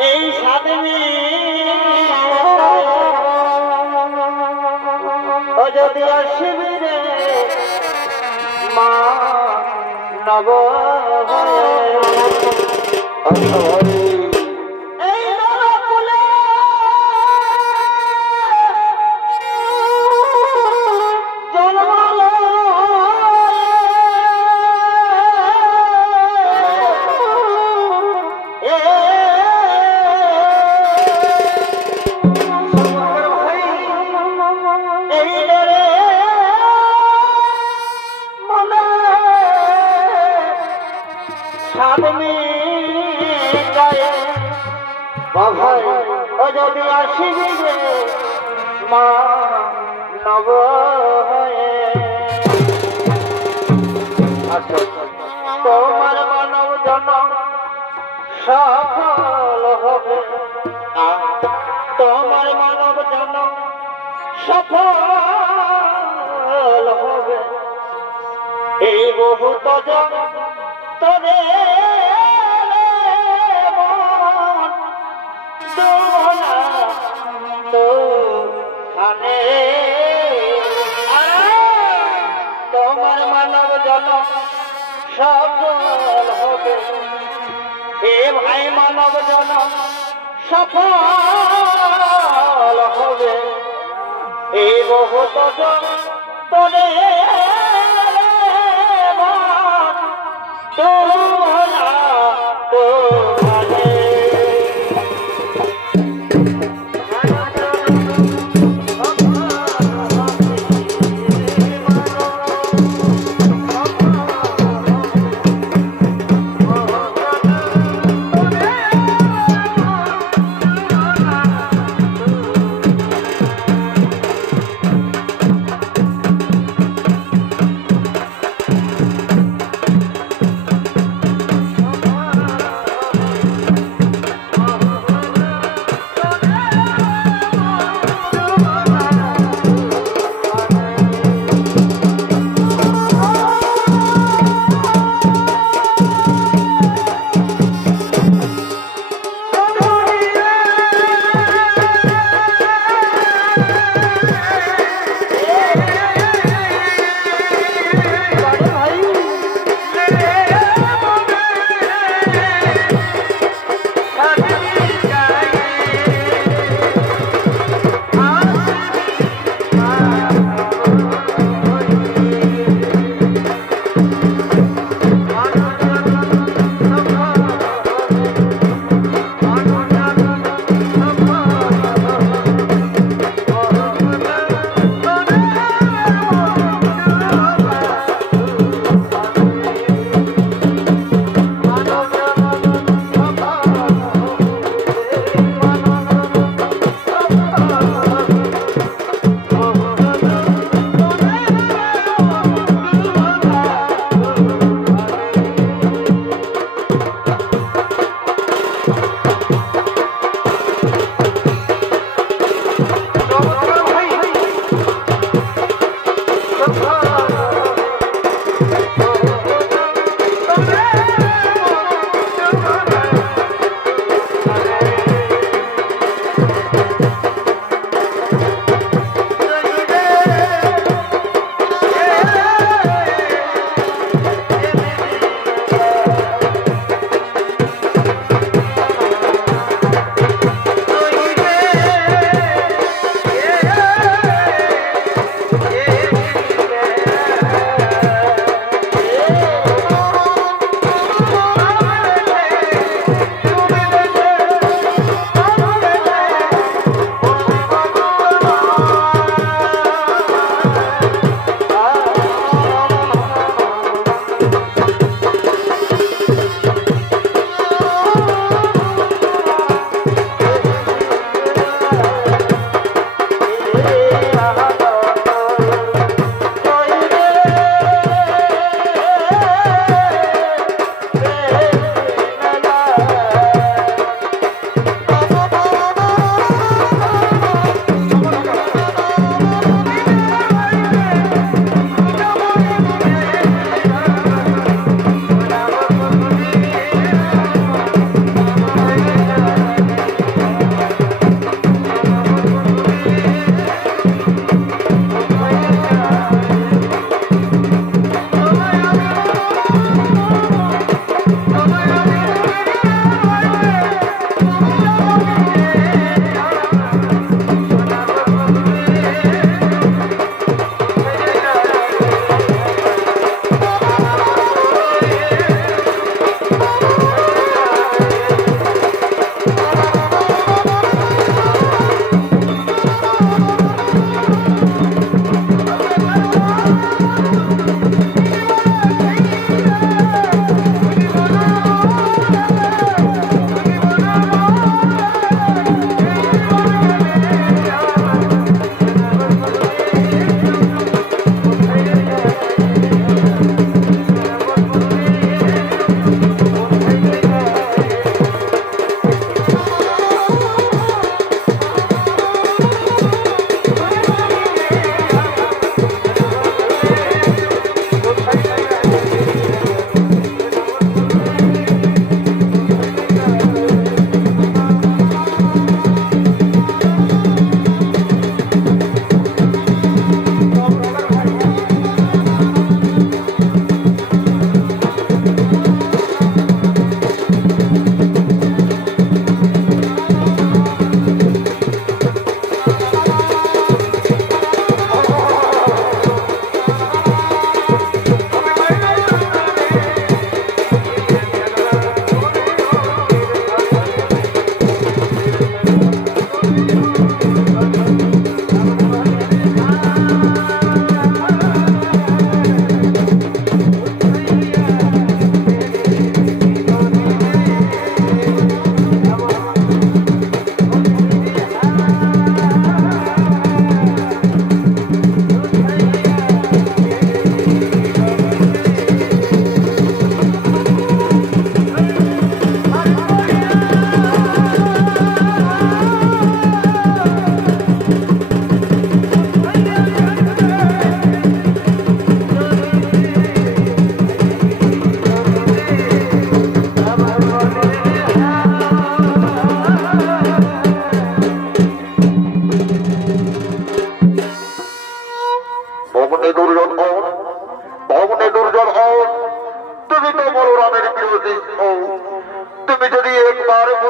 এই সাধনী ও যদি শিবিরে মা নব যদি আসিবি রে মা নব তোমার মানব জনম সফল হবে তোমার মানব জনম সফল হবে এই বহুত জন তবে তোমার মানব জনম সফল হবে এ ভাই মানব জনম সফল হবে এই বহুত তোরে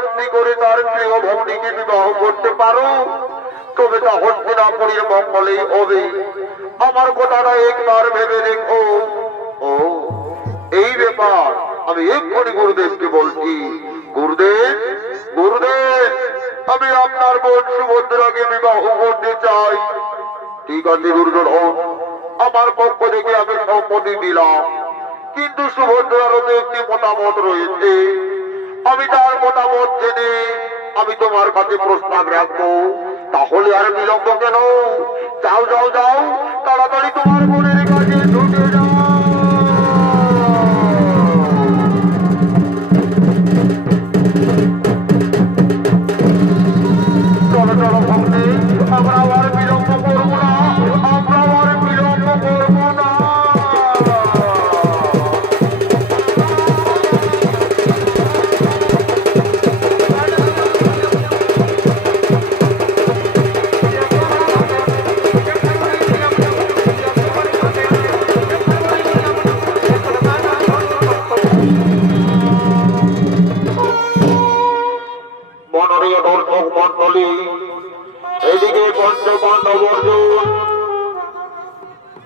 বন্দি করে তার প্রিয় ভৌনিকে বিবাহ করতে পারো তবে তা হস্তিনাপুরের মঙ্গলেই হবে। আমার কথাটা একবার ভেবে দেখো। ও এই ব্যাপার আমি এক্ষুনি গুরুদেবকে বলছি। গুরুদেব, গুরুদেব, আমি আপনার বোন সুভদ্রাকে বিবাহ করতে চাই। ঠিক আছে গুরুজন, আমার পক্ষ থেকে আমি সম্মতি দিলাম, কিন্তু সুভদ্রারও তো একটি মতামত রয়েছে। আমি তার মতামত জেনে আমি তোমার কাছে প্রস্তাব রাখবো। তাহলে আর বিলম্ব কেন? যাও যাও যাও, তাড়াতাড়ি তোমার বোনের কাছে ঢুকে যাও। চলো চলো ভক্তি, আমরা আর বিলম্ব করবো না, আমরা আর বিলম্ব করবো না।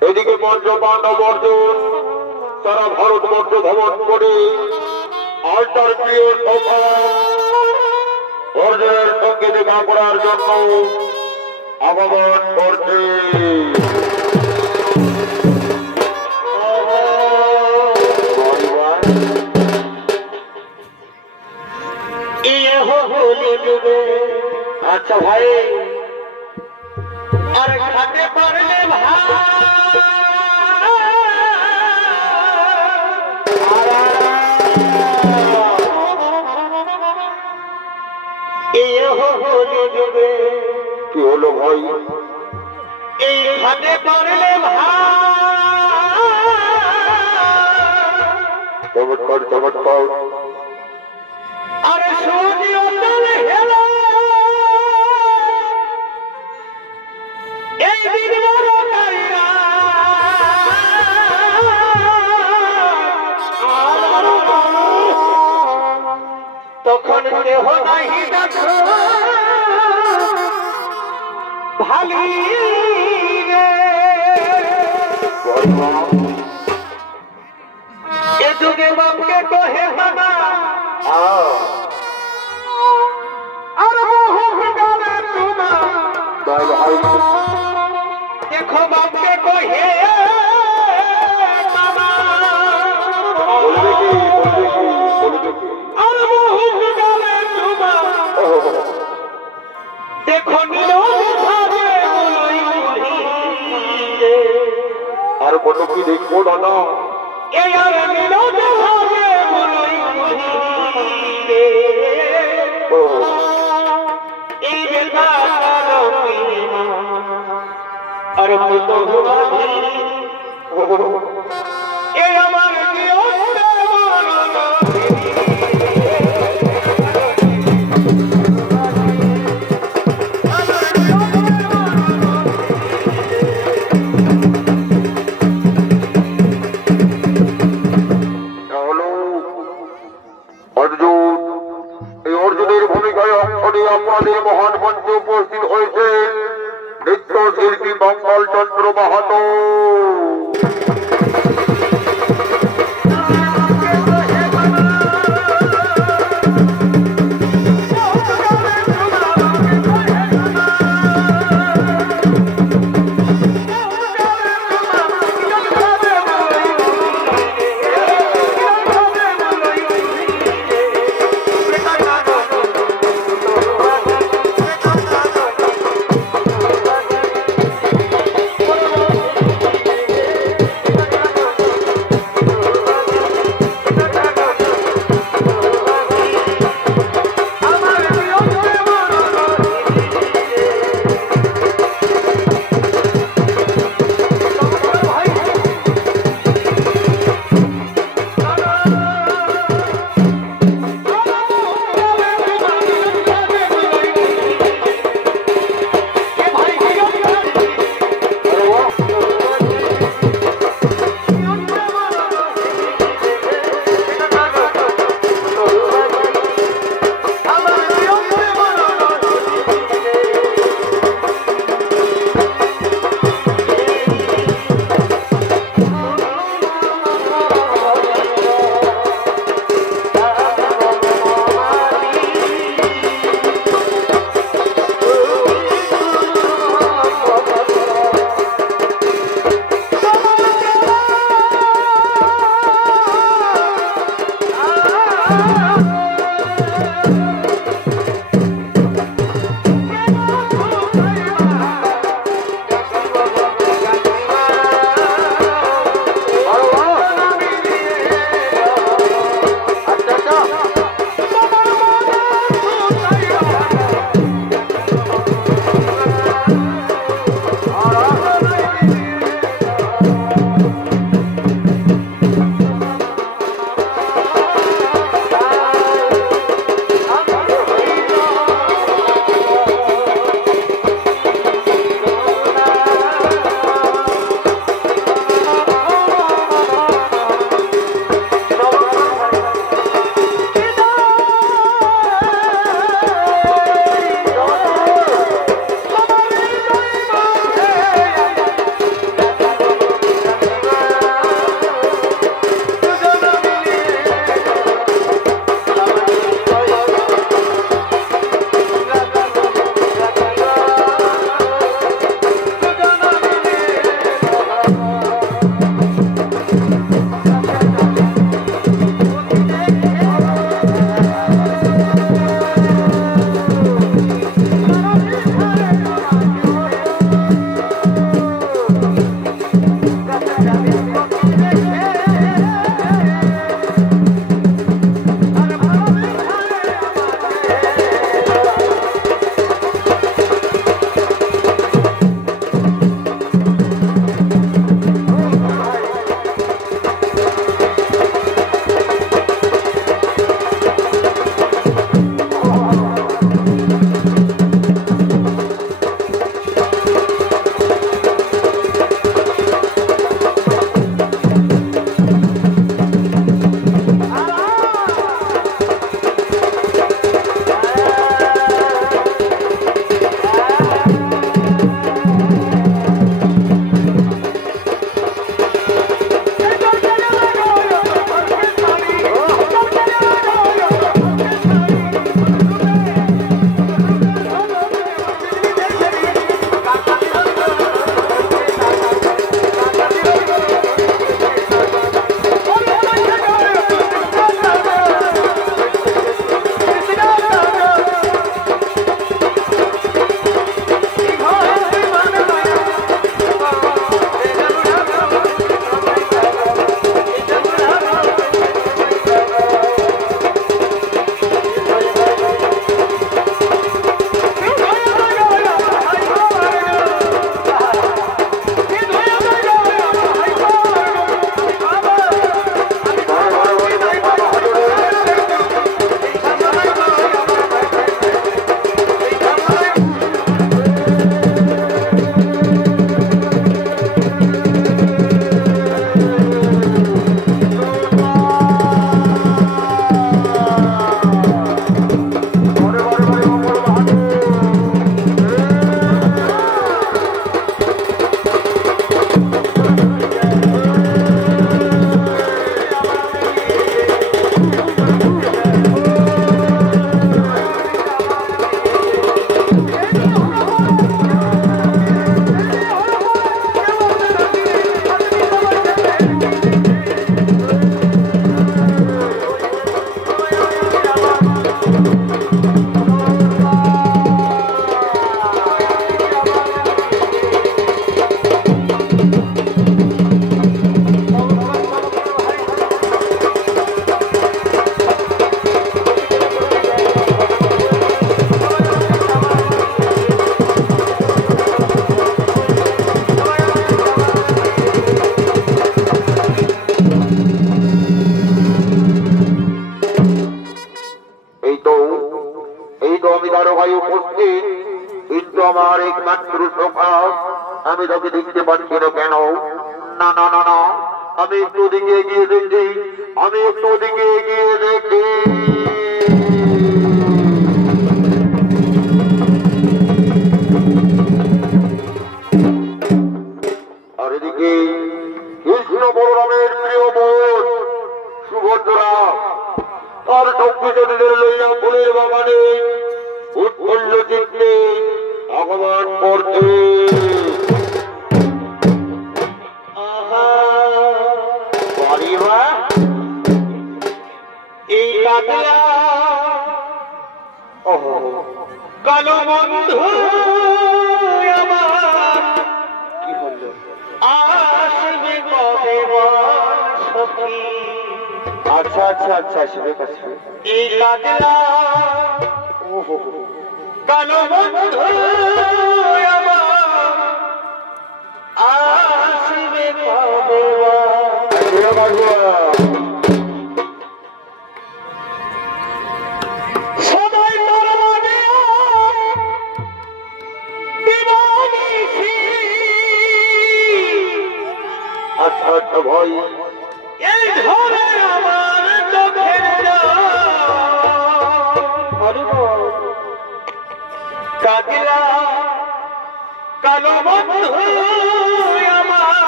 এদিকে পঞ্চপাণ্ডব অর্জুন তারা ভারতবর্ষ ভ্রমণ করে আর তার প্রিয় সখা অর্জুনের সঙ্গে দেখা করার জন্য আগমন করছে। আচ্ছা ভাই, আর খাতে পারলে কি হলো ভাই? এই খাতে পারলে চমৎকার চমৎকার। আরে সূর্য চলে হেলো এই দিন বড়কারীরা তখন দেহ নাহি দেখো ভালি রে এ যুগে বাপকে কহে বাবা আর মোহ গালে তোমা দেখো বাপকে কহে বাবা আর মোহ গালে তোমা দেখো নীলভাবে বলই রে আর কত কি দেখবো দাদা? এই আর নীলভাবে বলই রে এই বেলা আর কত হুমাধি এই আমার অর্জুনের ভূমিকায় অংশ নিয়ে আপনাদের মহান মঞ্চে উপস্থিত হয়েছে নৃত্যশিল্পী মঙ্গল চন্দ্র মাহাতো। এই তো আমি দ্বারকায় উপস্থিত, কিন্তু আমার একমাত্র সখা, আমি তোকে দেখতে পাচ্ছি না কেন? না না না না, আমি একটু দিকে এগিয়ে দেখি, আমি একটু দিকে এগিয়ে দেখি। আর এদিকে কৃষ্ণ বলরামের প্রিয় বোন সুভদ্রা তার সঙ্গীদের লইয়া ফুলের বাগানে উৎফুল্ল চিত্তে আগমন করতে। এই কাজলা কালো বন্ধু আমার কি হলো আসবে কবে সখী? আচ্ছা আচ্ছা আচ্ছা, আসবে আসবে। এই কাজলা কালো বন্ধু আমার আসবে কবে? সবাই তোর মনে দিবানিশি। আচ্ছা আচ্ছা ভাই, এই ধরে আমার চোখের কাজলা কালো বন্ধু আমার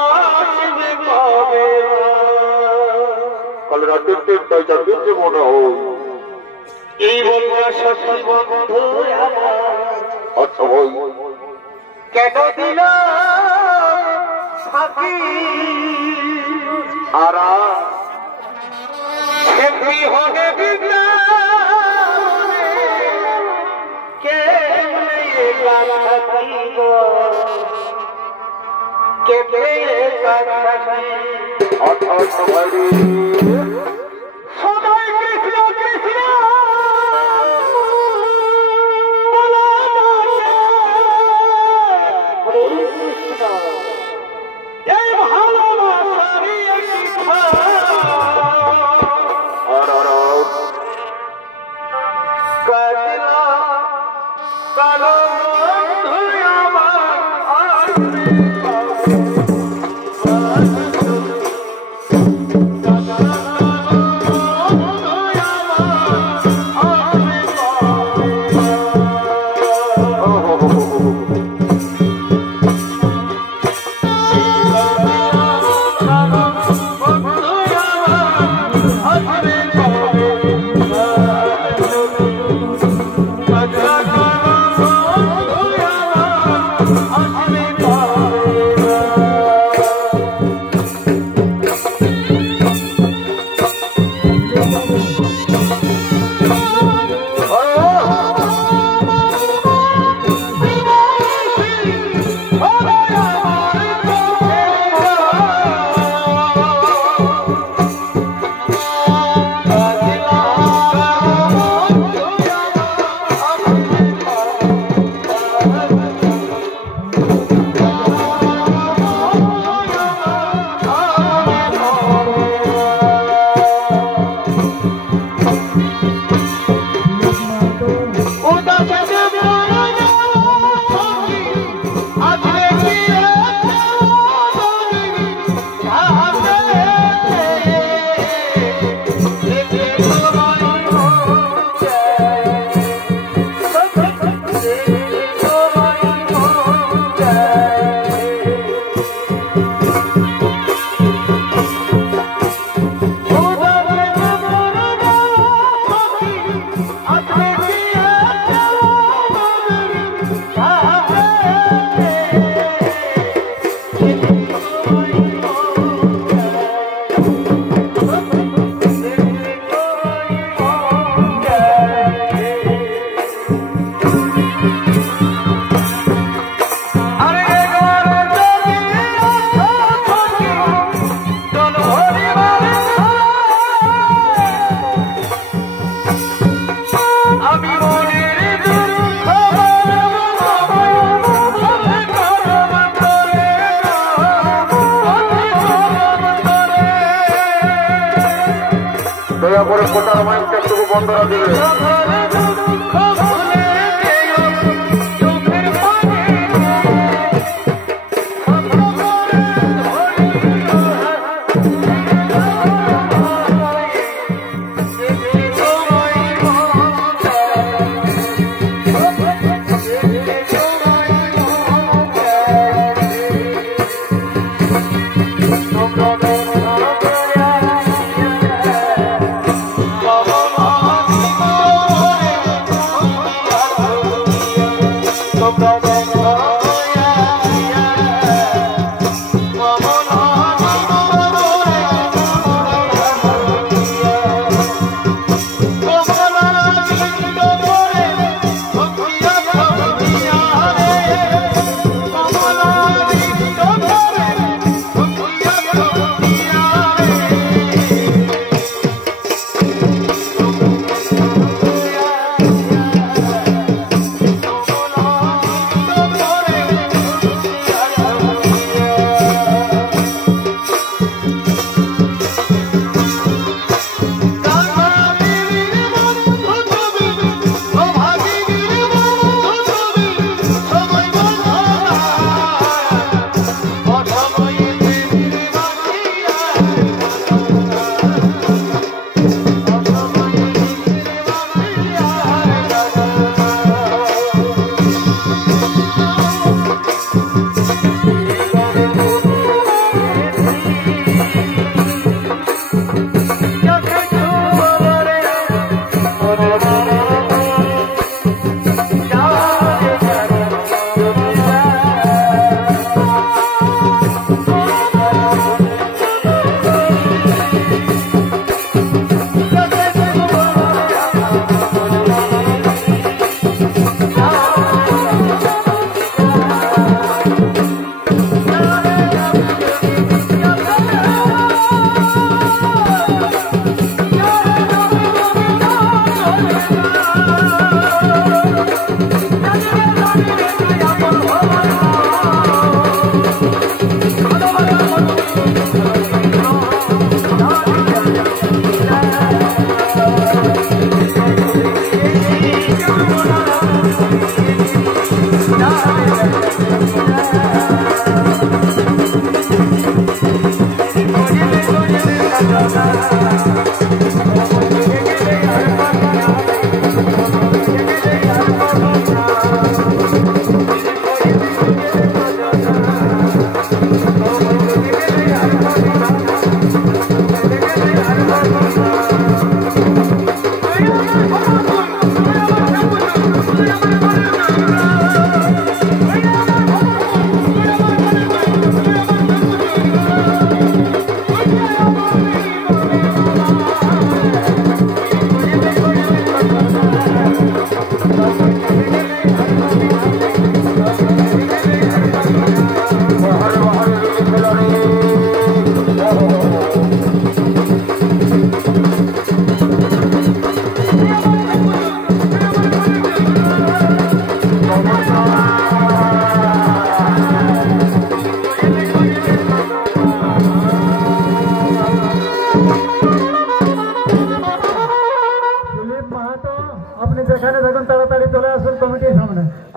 আসবে কবে? কাল রাতে 3টায় 4টে মনে হয়। এই বলবে সখী বন্ধু আমার আচ্ছা ভাই, কেন দিল ফাঁকি? আরা সেমনি হবে বিঘ্ন কেমনে কথা থাকিব, কেমনে কথা থাকিব। আচ্ছা আচ্ছা ভাই রে, সবাই কৃষ্ণ কৃষ্ণ বলো হরে কৃষ্ণ। এই ভালোবাসারই শিক্ষা আর আর কাজলা কালো বন্ধু আমার আসবে বন্ধরা দিবে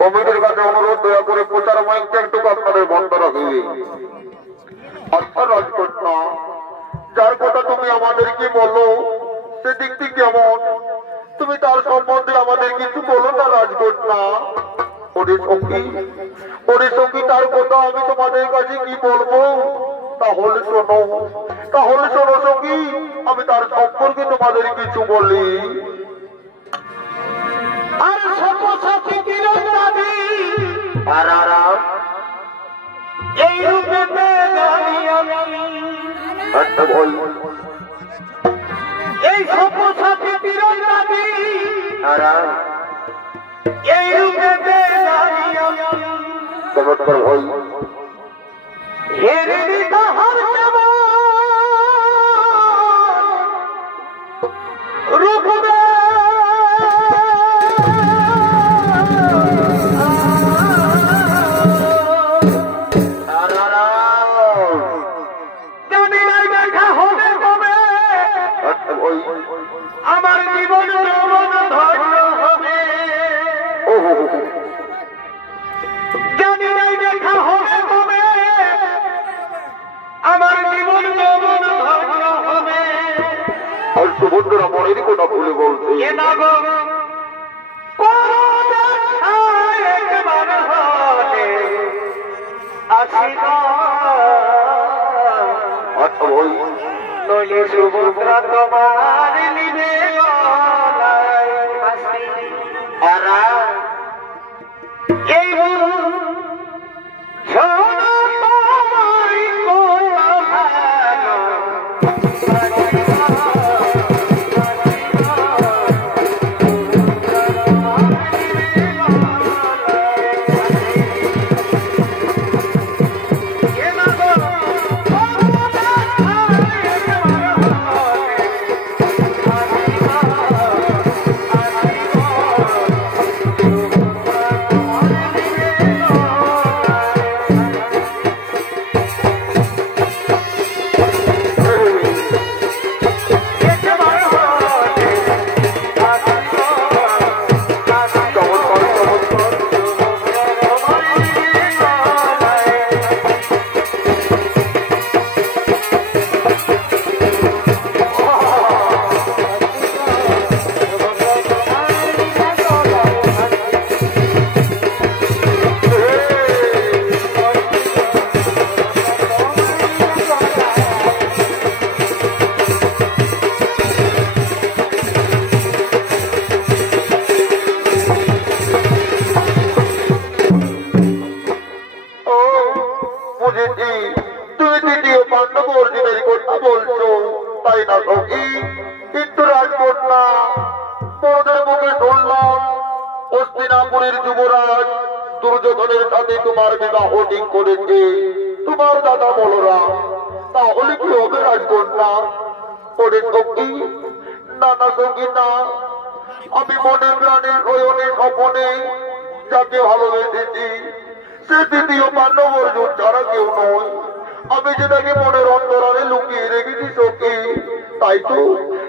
কমিটির কাছে অনুরোধ দয়া করে প্রচার মাইকটা একটু আপনাদের বন্ধ রাখবে। আচ্ছা রাজকন্যা, যার কথা তুমি আমাদেরকে বলো সেদিক থেকে কেমন, তুমি তার সম্বন্ধে আমাদের কিছু বলো না রাজকন্যা। ওরে সখী, তার কথা আমি তোমাদের কাছে কি বলবো? তাহলে শোনো সখী, আমি তার সম্পর্কে তোমাদের কিছু বলি। আর সর্বসাথী তীরন্দাজি এই রূপে জানি আমি, এই সর্বসাথী তীরন্দাজি এই রূপে জানি আমি। চমৎকার ভাই, হেরি তাহার রূপে আমার জীবনের সুভদ্রা মনের কথা ভুলে বলছে এ না গো একবার হলে আসিব আচ্ছা ভাই নইলে সুভদ্রা তোমার নিবে গলায় ফাঁসি। আরা এই যুবরাজ দুর্যোধনের সাথে তোমার বিবাহ ঠিক করেছে তোমার দাদা বলরাম, তাহলে কি হবে রাজকন্যা? ওরে সখী, নানা সখী না, আমি মনে প্রাণে শয়নে স্বপনে যাকে ভালোবেসেছি সে দ্বিতীয় পাণ্ডব অর্জুন ছাড়া কেউ নয়। আমি যেটাকে মনের অন্তরালে লুকিয়ে রেখেছি সখী,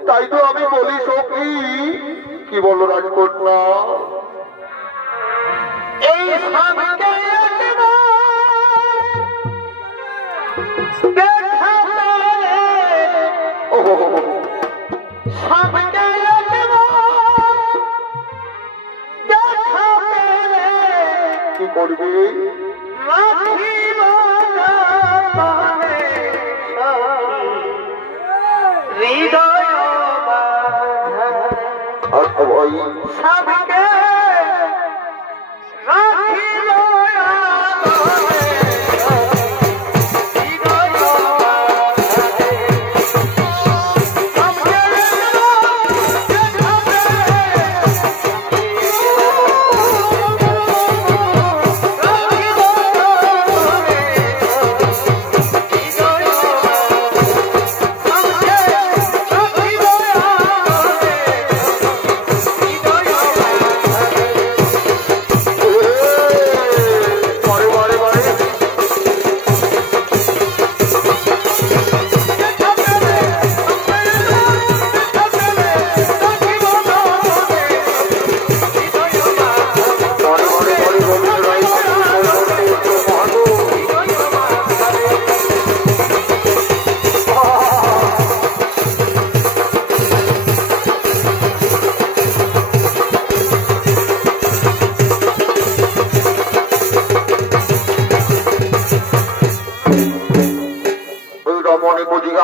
তাই তো আমি বলি সখী। কি বলো রাজকন্যা? এই স্বামীকে কি করবে? হৃদয় আচ্ছা ভাই, স্বামীকে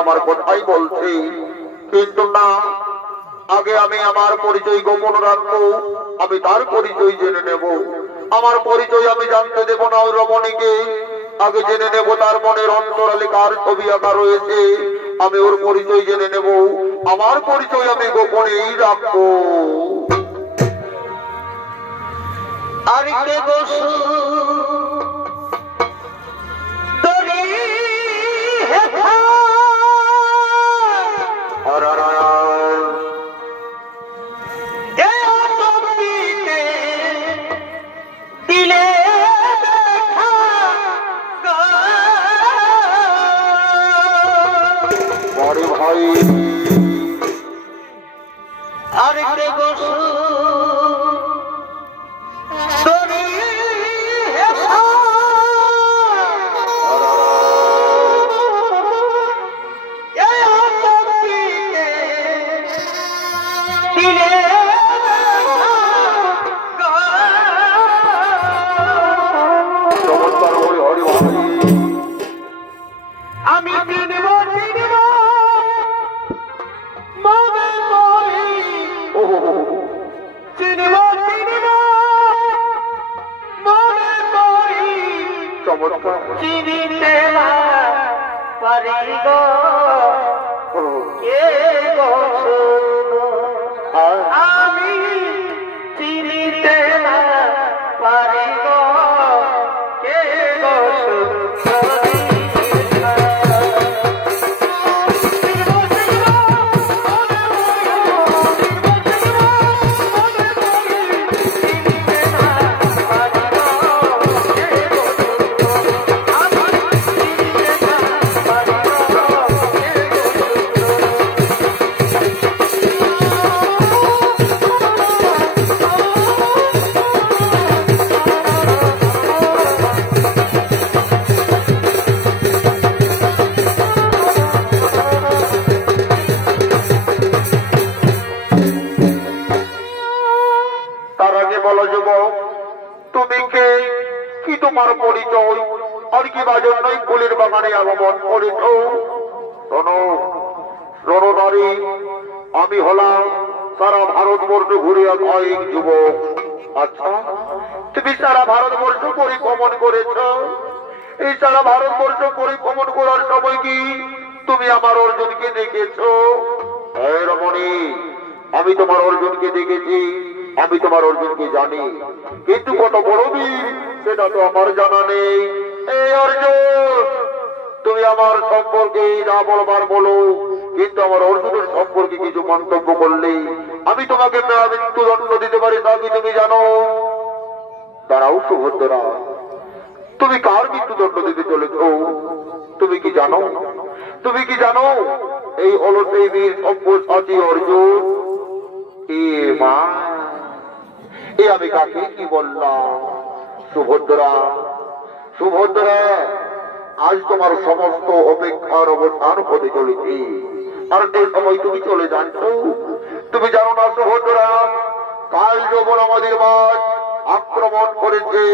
আমার কথাই বলছি, কিন্তু না, আগে আমি আমার পরিচয় গোপন রাখবো। আমি তার পরিচয় জেনে নেব। আমার পরিচয় আমি জানতে দেব না ওই রমণীকে, আগে জেনে নেব তার মনের অন্তরালে কার ছবি আঁকা রয়েছে। আমি ওর পরিচয় জেনে নেব, আমার পরিচয় আমি গোপনেই রাখবো। আরিতে গোসু দরি হেথা দিলে বড় ভাই আরিতে গোসু তার আগে বলো যুবক, তুমি কে, কি তোমার পরিচয়, আর কি বা জন্যই ফুলের বাগানে আগমন করেছ? শোনো রণনারী, আমি হলাম সারা ভারতবর্ষ ঘুরে এক যুবক। আচ্ছা, তুমি সারা ভারতবর্ষ পরিভ্রমণ করেছ। এই সারা ভারতবর্ষ পরিভ্রমণ করার সময় কি তুমি আমার অর্জুনকে দেখেছ? হ্যাঁ রমণী, আমি তোমার অর্জুনকে দেখেছি, আমি তোমার অর্জুনকে জানি, কিন্তু কত বড় বীর সেটা তো আমার জানা নেই। এই অর্জুন, তুমি আমার সম্পর্কে যা বলবার বলো, কিন্তু আমার অর্জুনের সম্পর্কে কিছু মন্তব্য করলে আমি তোমাকে মৃত্যুদণ্ড দিতে পারি, তা কি তুমি জানো? দাঁড়াও সুভদ্রা, তুমি কার মৃত্যুদণ্ড দিতে চলেছ? তুমি কি জানো? তুমি কি জানো এই হলো সেই বীর সব্যসাচী অর্জুন? এ মা, এ আমি কাকে কি বললাম? সুভদ্রা, সুভদ্রা, আজ তোমার সমস্ত অপেক্ষার অবসান হতে চলেছে, আর সেই সময় তুমি চলে যাচ্ছ। তুমি জানো না সুভদ্রা, কাল যখন আমাদের বাদ আক্রমণ করেছে,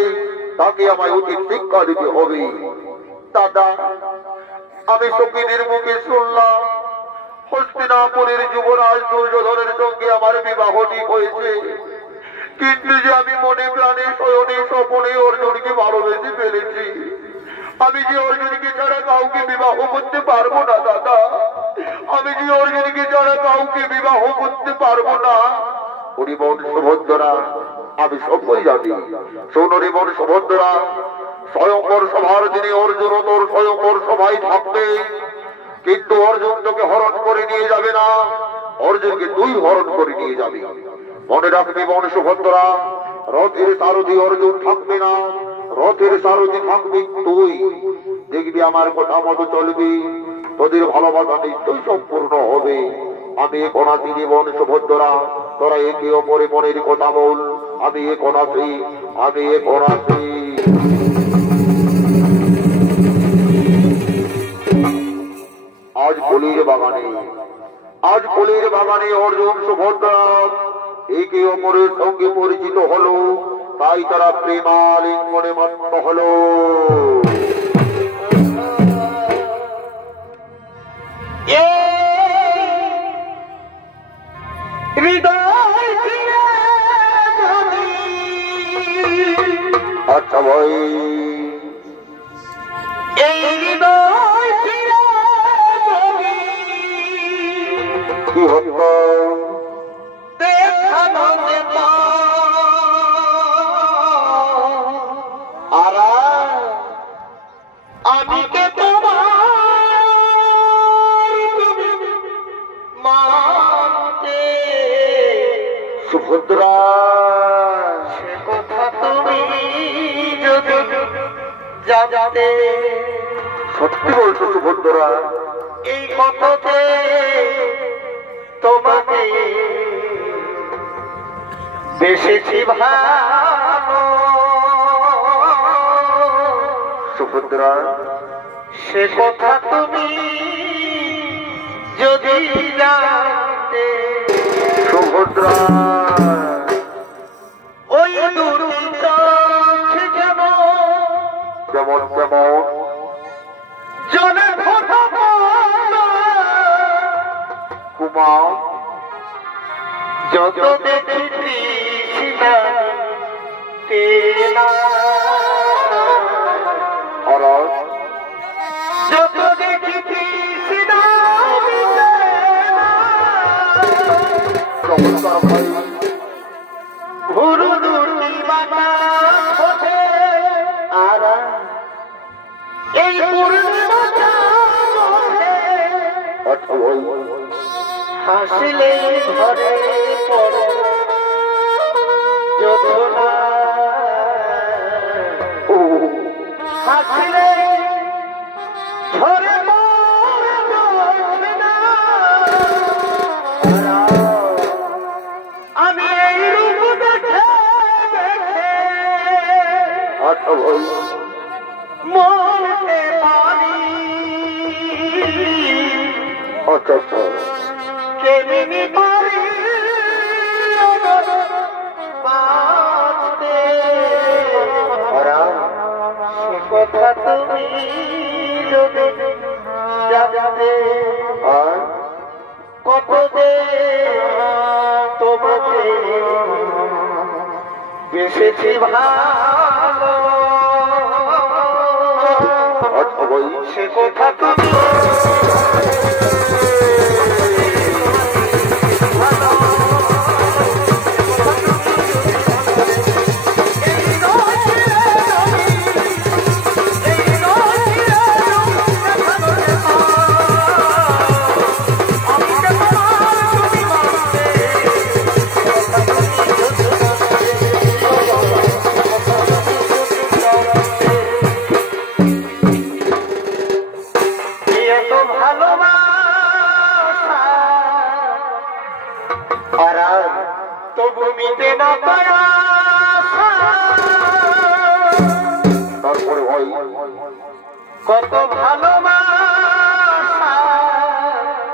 তাকে আমায় উচিত শিক্ষা দিতে হবে। দাদা, আমি সখীদের মুখে শুনলাম হস্তিনাপুরের যুবরাজ দুর্যোধনের সঙ্গে আমার বিবাহ ঠিক হয়েছে, কিন্তু যে আমি মনে প্রাণে শয়নে স্বপনে অর্জুনকে ভালোবেসে ফেলেছি। আমি যে অর্জুনকে ছাড়া কাউকে বিবাহ করতে পারবো না দাদা, আমি যে অর্জুনকে ছাড়া কাউকে বিবাহ করতে পারবো না। হরিবন সুভদ্রা, আমি সবই জানি। শোন হরিবন সুভদ্রা, স্বয়ংবর সভার দিনে অর্জুন তোর স্বয়ংবর সভায় থাকবে, কিন্তু অর্জুন তোকে হরণ করে নিয়ে যাবে না, অর্জুনকে তুই হরণ করে নিয়ে যাবি। মনে রাখবি বন সুভদ্রা, রথের সারথি অর্জুন থাকবে না, রথের সারথি থাকবি তুই। দেখবি আমার কথা মতো চলবি, তোদের ভালোবাসা নিশ্চয়ই সম্পূর্ণ হবে। আমি এখন আছি জীবন সুভদ্রা, তোরা একে অপরে মনের কথা বল। আমি এখন আছি, আমি এখন আছি। আজ ফুলের বাগানে, আজ ফুলের বাগানে অর্জুন সুভদ্রা একে অপরের সঙ্গে পরিচিত হলো, তাই তারা প্রেমালিঙ্গনে মত্ত হলো। আচ্ছা ভাই, এই হৃদয় কি হতো দেখানো আর আমি কে তোমার মানতে সুভদ্রা, সে কথা তুমি যদি জানতে। সত্যি বলছো সুভদ্রা? এই কথাতে তোমাকে বেশি ভালো সুভদ্রা, সে কথা তুমি যদি জানতে। সুভদ্রা, ওই দুটি চোখ যেমন যেমন জলে ফোটা কুমার, যত দেখি অরস, যত দেখি চমৎকার ভাই, ভুরু দুটি বাবা ওঠে আর এই পূর্ণিমাটা ওঠে। আচ্ছা ভাই, হাসিলে ঘরে পড়ে যোধনা, ও হাসিলে ঝরে পড়ে যোধনা। আমি এই রূপ দেখে দেখে আচ্ছা ভাই, মরতে পারি। আচ্ছা আচ্ছা, কেমনি পারি কথা তুমি যদি জানতে কত যে তোমাকে বেসেছি ভালো সে কথা তুমি তবু মিটে না তারপরে হয় কত ভালোবাসা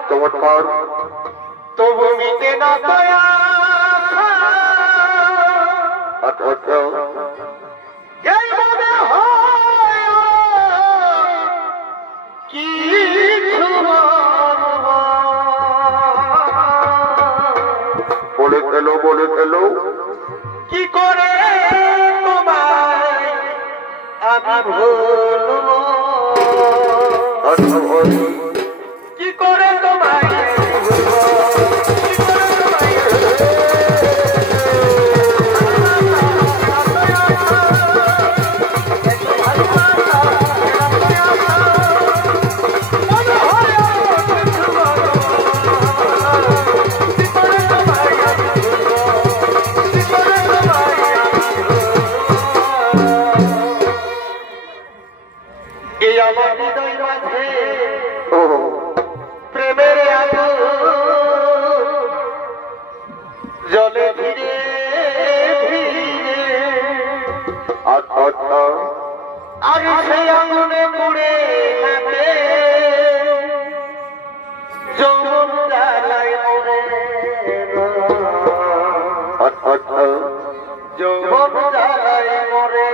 চমৎকার তবু মিটে না বলে ফেলো কি করে তোমায় আমি ভুলবো কি করে তোমায় আমার হৃদয় মাঝে প্রেমের আগুন জলে ধীরে ধীরে আর সেই আগুনে পুড়ে থাকে যৌবন জ্বালায় মরে যৌবন জ্বালায় মরে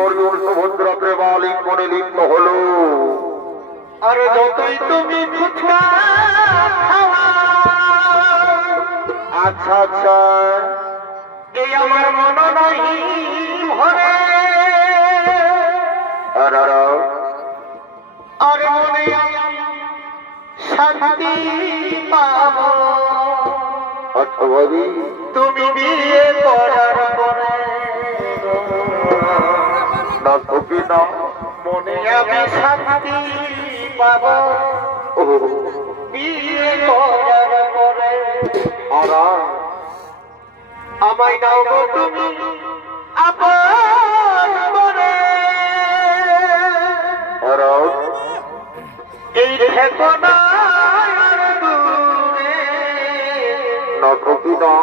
অর্জুন সুভদ্রা প্রেমালিঙ্গনে লিপ্ত হলো আর যতই তুমি ফুচকা আচ্ছা আচ্ছা এই আমার মন নাহি ভরে আর মনে শান্তি পাব আচ্ছা ভাবি তুমি বিয়ে করার পরে না মনে আমি শান্তি পাব বিয়ে করার পরে আমায় নাও গো তুমি আপন করে এই ঠিকানার দূরে না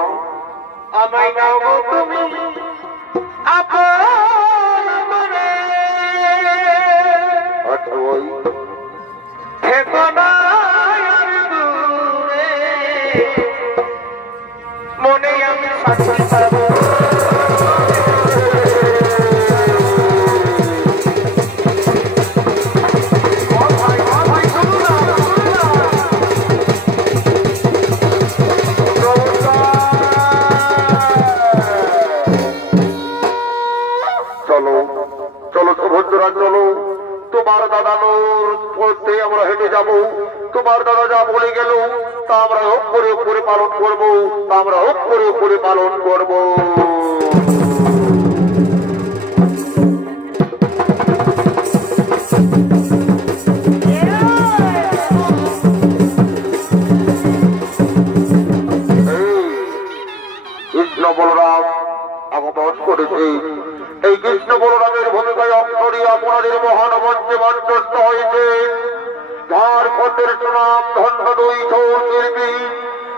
আমায় নাও গো তুমি আপন মনে আমি শান্তি পাব চলো চলো সুভদ্রা চলো তোমার দাদানোর পথে আমরা হেঁটে যাব তোমার দাদা যা বলে গেল তা আমরা অক্ষরে অক্ষরে পালন করবো তা আমরা অক্ষরে অক্ষরে পালন করবো কৃষ্ণ বলরাম আগমন করেছে এই কৃষ্ণ বলরামের ভূমিকায় অক্ষরী আপনাদের মহান মঞ্চে মঞ্চস্থ হয়েছে ঝাড়খণ্ডের সুনাম ধন্য দুই শিল্পী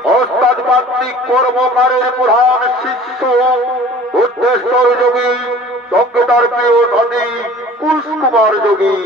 অস্তাদমাত্রিক কর্মকারের প্রধান শিষ্য উদ্দেশ্বর যোগী সঙ্গে তার প্রিয় সাথী কুশকুমার যোগী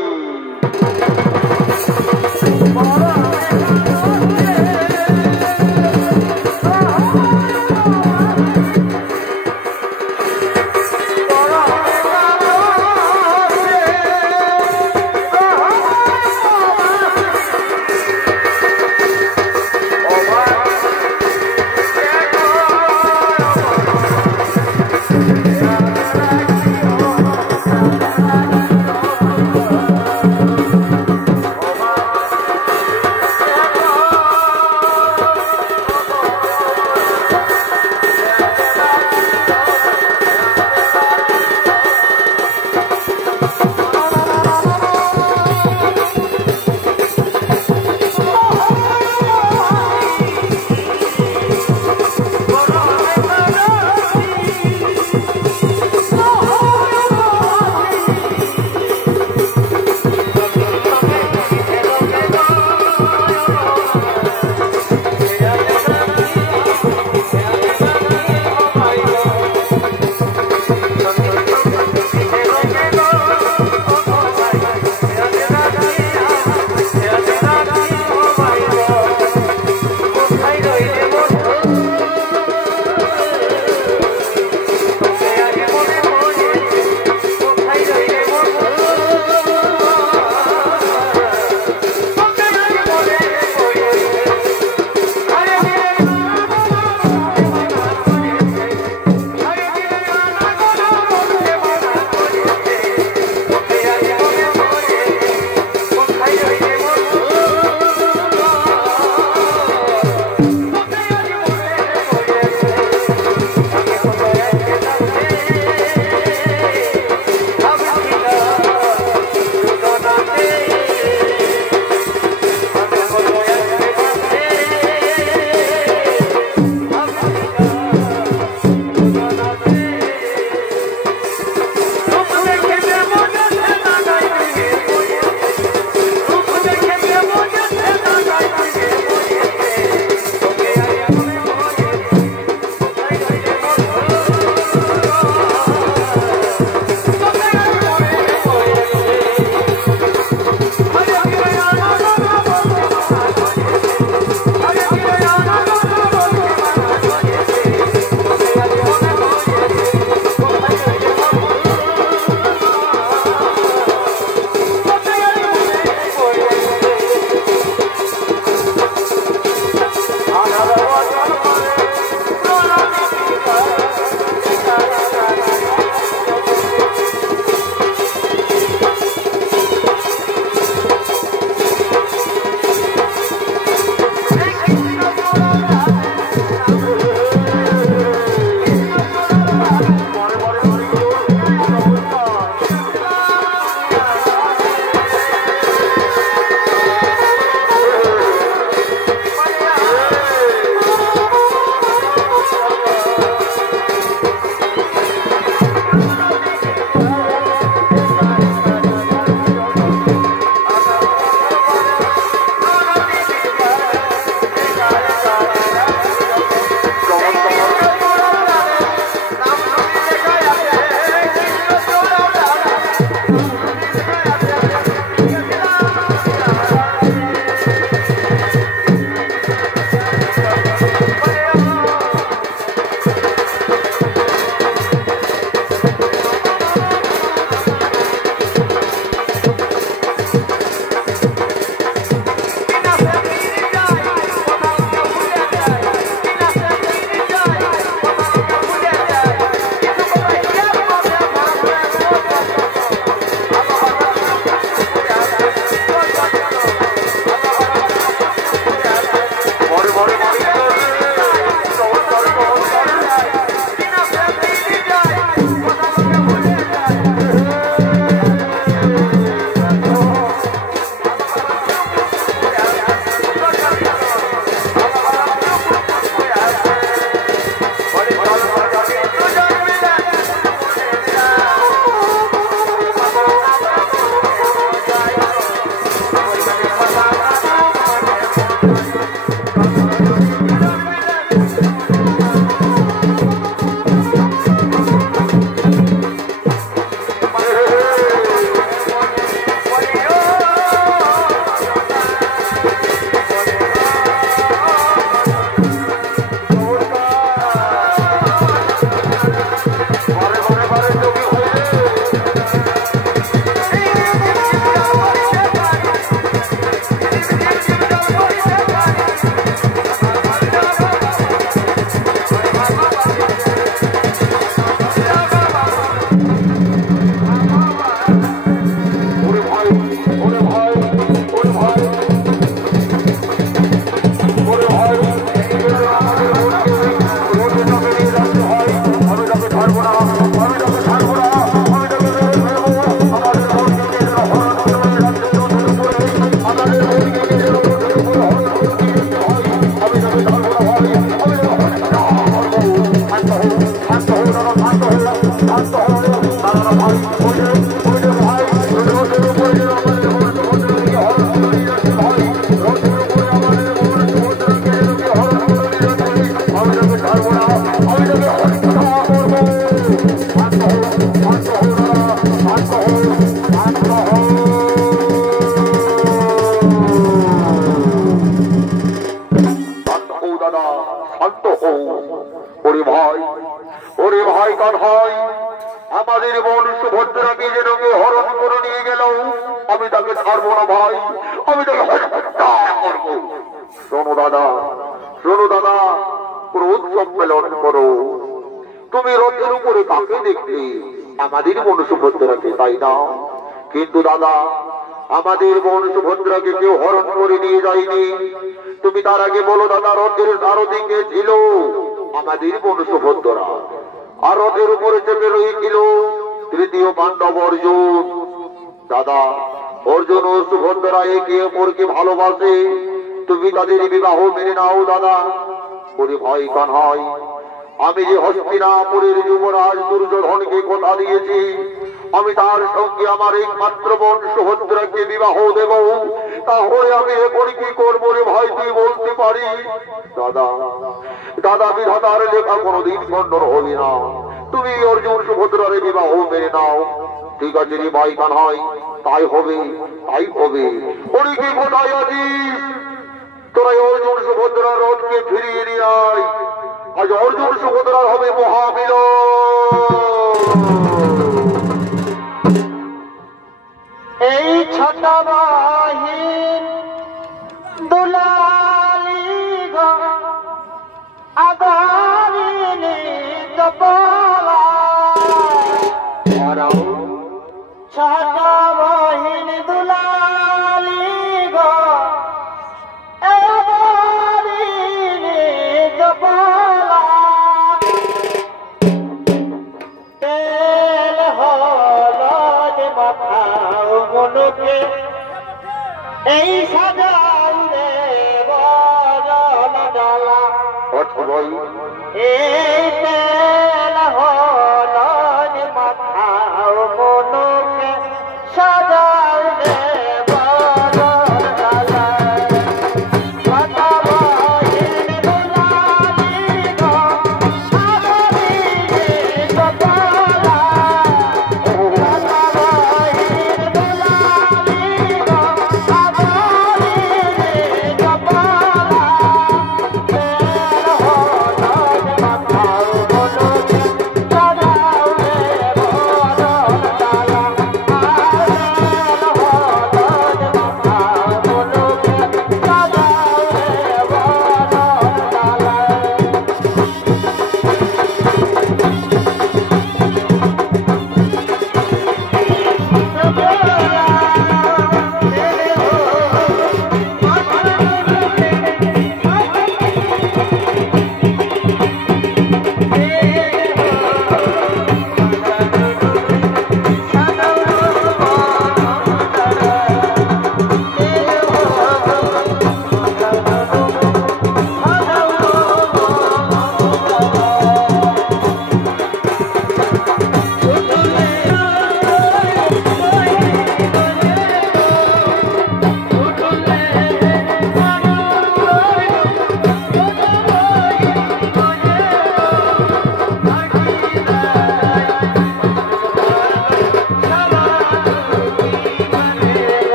ওরে ভাই কানহাই, আমাদের বোন সুভদ্রাকে যেন কেউ হরণ করে নিয়ে গেল, আমি তাকে ছাড়বো না ভাই, আমি তাকে হত্যা করবো। শোনো দাদা, পুরো উৎসব পালন করো। তুমি রথের উপরে কাকে দেখলে? আমাদের বোন সুভদ্রাকে, তাই না? কিন্তু দাদা, আমাদের বোন সুভদ্রাকে কেউ হরণ করে নিয়ে যায়নি। তুমি তার আগে বলো দাদা, রথের সারথি কে ছিল? আমাদের বোন সুভদ্রা। আর রথের উপরে চেপে রয়েছিল তৃতীয় পাণ্ডব অর্জুন। দাদা, অর্জুন ও সুভদ্রা একে অপরকে ভালোবাসে, তুমি তাদের বিবাহ মেনে নাও দাদা। ওরে ভাই কানহাই, আমি যে হস্তিনাপুরের যুবরাজ দুর্যোধনকে কথা দিয়েছি, আমি তার সঙ্গে আমার একমাত্র বোন সুভদ্রাকে বিবাহ দেব, তাহলে আমি এখন কি করবো রে ভাই, তুই বলতে পারি? দাদা, বিধাতার লেখা কোনোদিন খণ্ডন হবে না। তুমি অর্জুন সুভদ্রার বিবাহ মেনে নাও। ঠিক আছে রে ভাই কানহাই, তাই হবে। ওরে কি কোথায় আছিস? তোরা অর্জুন সুভদ্রার রথকে ফিরিয়ে নিয়ে আয়। আজ অর্জুন সুভদ্রার হবে মহামিলন। এই ছোট বাহিন দুলালি গো আদারিনি কপালা, ছোট বাহিন দুলালি গো আদারিনি কপালা, তেল হলদ মাথাও মনুকে এই সাজাও রে বরণ ডালা, এই তেল হলদ মাথাও মনুকে সাজাও রে বরণ ডালা, কথা বহিন দুলালি গো আদরিনি কপালা, কথা বহিন দুলালি গো আদরিনি কপালা, তেল হলদ মাথাও মনুকে সাজাও রে বরণ ডালা, তেল হলদ মাথাও মনুকে সাজাও রে বরণ ডালা।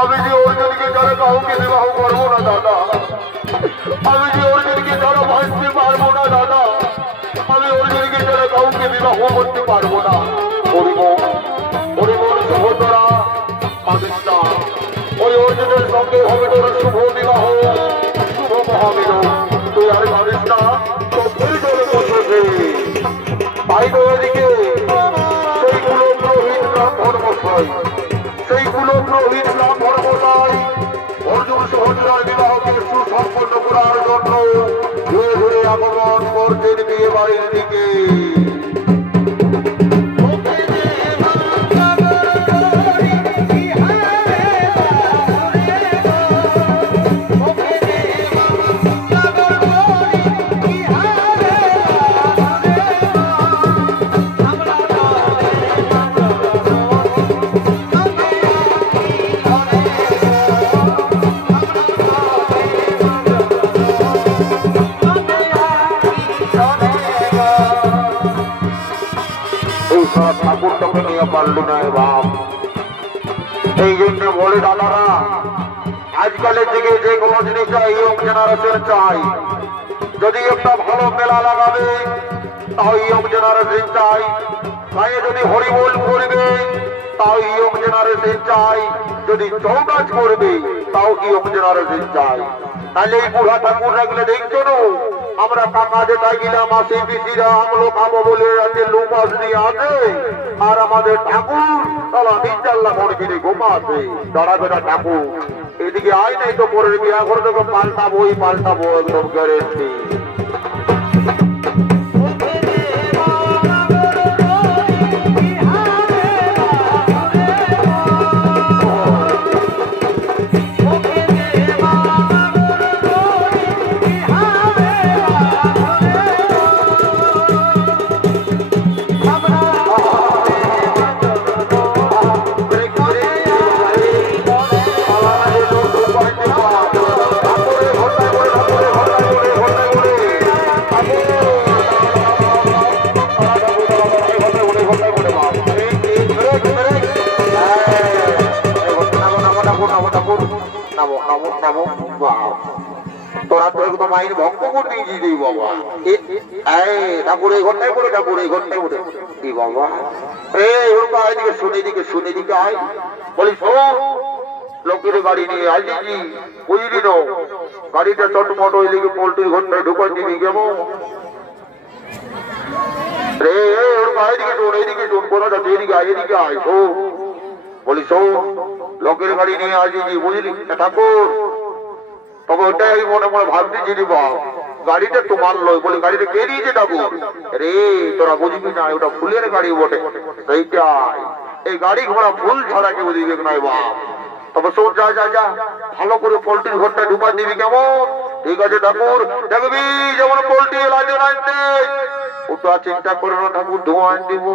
আমি যে অর্জুনকে ছাড়া কাউকে বিবাহ করবো না দাদা, আমি যে অর্জুনকে ছাড়া ভাসতে পারবো না দাদা, আমি অর্জুনকে ছাড়া কাউকে বিবাহ করতে পারবো না। হরিবল সুভদ্রা আদিত্যা, ওই অর্জুনের সঙ্গে হবে তোর শুভ বিবাহ, শুভ মহামিলন। তুই আর ভাবিস না, সবই তোর বসেছে। তাই তো এদিকে সেইগুলো প্রহীন ব্রাহ্মণমশাই, অর্জুন সুভদ্রার বিবাহকে সুসম্পন্ন করার জন্য ঘুরে ঘুরে আগমন করছেন বিয়ে বাড়ির দিকে। এই সারা ঠাকুরটাকে নিয়ে পারলি না বাপ। এই জন্য বলে দাদারা, আজকালের দিকে যে কোনো জিনিস চাই ইয়ং জেনারেশন চাই। যদি একটা ভালো মেলা লাগাবে তাও ইয়ং জেনারেশন চাই। গায়ে যদি হরিবোল করবে তাও ইয়ং জেনারেশন চাই। যদি চৌকাজ করবে তাও ইয়ং জেনারেশন চাই। তাহলে এই বুড়া ঠাকুর রাখলে দেখছো না, আমরা কাকা যেটা গেলাম মাসি পিসিরা আমলো খাবো বলে আছে লুপাস দিয়ে আছে, আর আমাদের ঠাকুর তারা নিচাল্লা করে কিনে ঘুমাছে। দাঁড়াবে না ঠাকুর, এদিকে আয় নাই তো পরের বিয়া করে তোকে পাল্টাবোই পাল্টাবো, একদম গ্যারেন্টি। তোরা তো একদম আইন ভঙ্গ করে দিয়েছিস রে বাবা। ঠাকুর এই ঘরটাই করে, ঠাকুর এই ঘরটাই করে দি বাবা। এদিকে শুনে দিকে শুনে দিকে আয় বলি, লোকের গাড়ি নিয়ে আসিছি বুঝলি না, গাড়িটা চটমট ওই দিকে পোল্ট্রির ঘরটায় ঢুকাই দিবি কেমন রে? এদিকে শোন, এইদিকে শোন, কোথা যাচ্ছে? এদিকে আয়, এদিকে আয়। বলি শোন, লোকের গাড়ি নিয়ে আসিছি বুঝলি ঠাকুর। তবে ওটাই আমি মনে মনে ভাবতেছি রে বাপ, গাড়িটা তোমার লয়। বলে গাড়িটা কে দিয়েছে ঠাকুর? রে তোরা বুঝবি না, ওটা ফুলের গাড়ি বটে। সেইটাই, এই গাড়ি ঘোড়া ফুল ছাড়া কেউ দিবে না বাপ। তবে শোন, যা যা যা, ভালো করে পোল্ট্রির ঘরটা ঢুকা দিবি কেমন? ঠিক আছে ঠাকুর, দেখবি যেমন পোল্ট্রি লাগে আনতে, ওটা চিন্তা করে না ঠাকুর, ধোঁয়া আন দিব।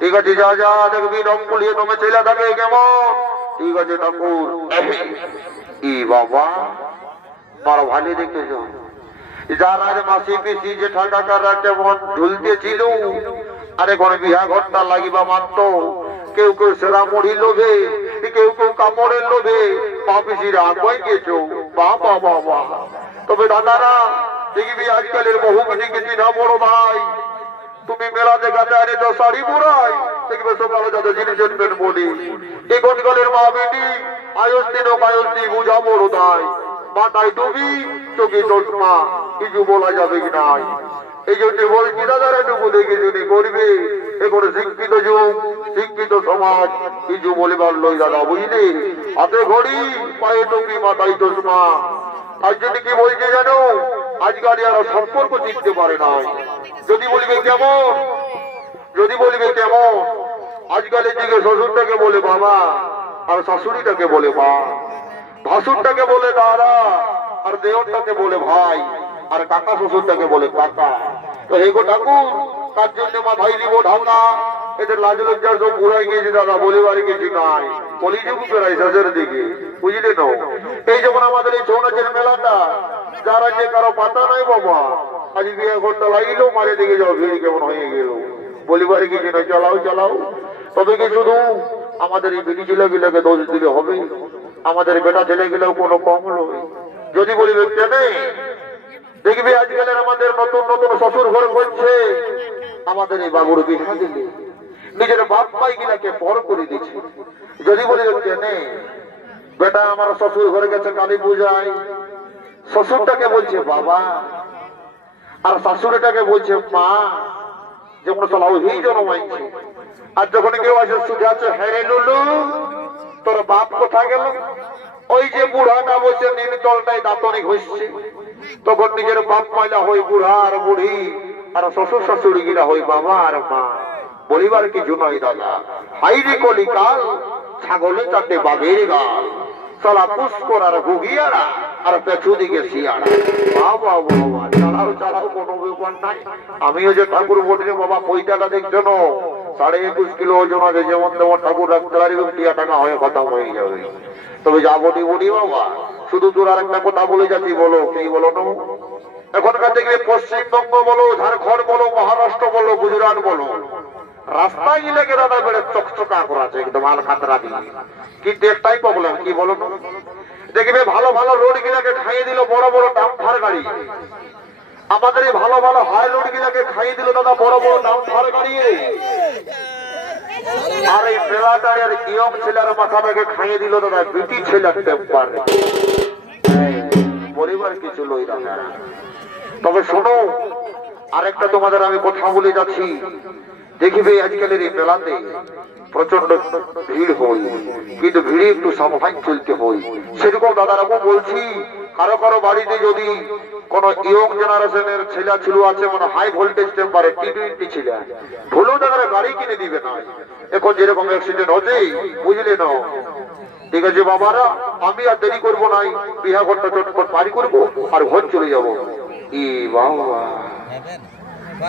ঠিক আছে, যা যা, দেখবি রং পুলিয়ে তোমার ছেলে থাকে কেমন? ঠিক আছে ঠাকুর। ই বাবা, বড় ভালো দেখেছ, যারা মাসি পিসি যে ঠাকাকাররা কেমন ঝুলতেছিল, আরে কোন বিহা ঘরটা লাগিবা মাত্র কেউ কেউ সেরা মুড়ি লোভে, কেউ কেউ কাপড়ের লোভে পা পিসিরা আগুয়াই গেছ। বাবা বাবা, তবে দাদারা দেখবি আজকালের বহু কিছু কিছু না বড় ভাই, তুমি মেলা দেখাতে আনে তো শাড়ি পরাই, দেখবে সকালে যত জিনিস আনবেন বলি। এখনকালের মা বেটি আয়স্তিন ও কায়স্তি বুঝা বড় তাই, মাথায় টুপি চোখে চশমা, কিছু বলা যাবে কি নাই। এই জন্য বলছি দাদারা টুকু দেখে যদি করবে, এখন শিক্ষিত যুগ, শিক্ষিত সমাজ, কিছু বলিবার লই দাদা বুঝলি। হাতে ঘড়ি, পায়ে টুপি, মাথায় চশমা। আর যদি কি বলছে জানো, আজকাল আর সম্পর্ক চিনতে পারে নাই। যদি বলিবে কেমন, যদি বলিবে কেমন, আজকালের দিকে শ্বশুরটাকে বলে বাবা, আর শাশুড়িটাকে বলে মা, ভাসুরটাকে বলে দাদা, আর দেওরটাকে বলে ভাই, আর কাকা শ্বশুরটাকে বলে কাকা। তো হেগো ঠাকুর, তার জন্য মাথায় দিব ঢাকা। এদের লাজ লজ্জার সব ঘুরাই গিয়েছে দাদা, বলিবার কিছু নাই। কলিযুগ বেড়াই শেষের দিকে বুঝলে না। এই যেমন আমাদের এই ছৌ নাচের মেলাটা, যারা যে কারো পাতা নাই বাবা, আজ বিয়ে ঘরটা লাগিলো, মারে দিকে যাও ভিড় কেমন হয়ে গেল, বলিবার কিছু নয়। চালাও চালাও, তবে কি শুধু আমাদের এই বেটি ছেলেগুলোকে দোষ দিলে হবে? আমাদের বেটা ছেলেগুলো কোনো কম নয়। যদি বলিবে কেন, দেখবি আজকালের আমাদের নতুন নতুন শ্বশুর ঘর করছে, আমাদের এই বাবুর বিহা দিলে নিজের বাপ মাই গিলাকে পর করে দিচ্ছে। যদি বলিবে কেন, বেটা আমার শ্বশুর ঘরে গেছে কালী পূজায়, শ্বশুরটাকে বলছে বাবা, আর শাশুড়িটাকে বলছে মা, যেমন চলাও এই জন্মাইছে। আর যখন কেউ আসে সুঝাচ্ছে, হ্যাঁ লুলু তোর বাপ কোথায় গেল? ওই যে বুড়াটা বলছে নীল তলটাই দাঁতনি ঘষছে, তখন নিজের বাপ মাইলা হই বুড়া আর বুড়ি, আর শ্বশুর শাশুড়ি গিরা হই বাবা আর মা। বলিবার কিছু নয় দাদা, হাইরে কলিকাল, ছাগলে চারটে বাঘের গাল, চলা পুষ্কর আর গুগিয়ারা, আর পেছু দিকে শিয়ারা। বাবা বাবা, চালাও চালাও, কোনো ব্যাপার নাই। আমিও যে ঠাকুর বলি বাবা, পয়সাটা দেখছো না, 21.5 কিলো ওজন আছে, যেমন তেমন ঠাকুর রাখতে পারি, টিয়া টাকা হয়ে খতম হয়ে যাবে। তবে যা বলি বলি বাবা, শুধু তোর আর একটা কথা বলে যাচ্ছি, বলো কি বলো না। এখনকার থেকে পশ্চিমবঙ্গ বলো, ঝাড়খণ্ড বলো, মহারাষ্ট্র বলো, গুজরাট বলো, রাস্তায় গেলে কে দাদা বেড়ে চকচকা করা আছে একদম আল খাতরা দিয়ে, কিন্তু একটাই প্রবলেম কি বলো তো, দেখবে ভালো ভালো রোড গুলাকে খাইয়ে দিল বড় বড় ডাম্পার গাড়ি, আমাদের এই ভালো ভালো হাই রোড গুলাকে খাইয়ে দিল দাদা বড় বড় ডাম্পার গাড়ি, আর এই মেলাটার ইয়ং ছেলের মাথাটাকে খাইয়ে দিল দাদা বিটি ছেলের টেম্পার, পরিবার কিছু লই না। তবে শোনো আরেকটা তোমাদের আমি কথা বলে যাচ্ছি, দেখিবে আজকালের এই মেলাতে প্রচন্ড ভিড় হয়, কিন্তু ভিড়ে একটু সাবধান চলতে হয়। সেরকম দাদারাও বলছি, কারো কারো বাড়িতে যদি কোন ইয়ং জেনারেশনের ছেলে ছিল আছে, মানে হাই ভোল্টেজ টেম্পারে T20 ছিল, ভুলেও তারা গাড়ি কিনে দিবে না। এখন যেরকম অ্যাক্সিডেন্ট হচ্ছে বুঝলে না, ঠিক আছে বাবারা, আমি আর দেরি করবো নাই, বিহা ঘরটা চটপট পারি করবো আর ঘর চলে যাবো। ই বাবা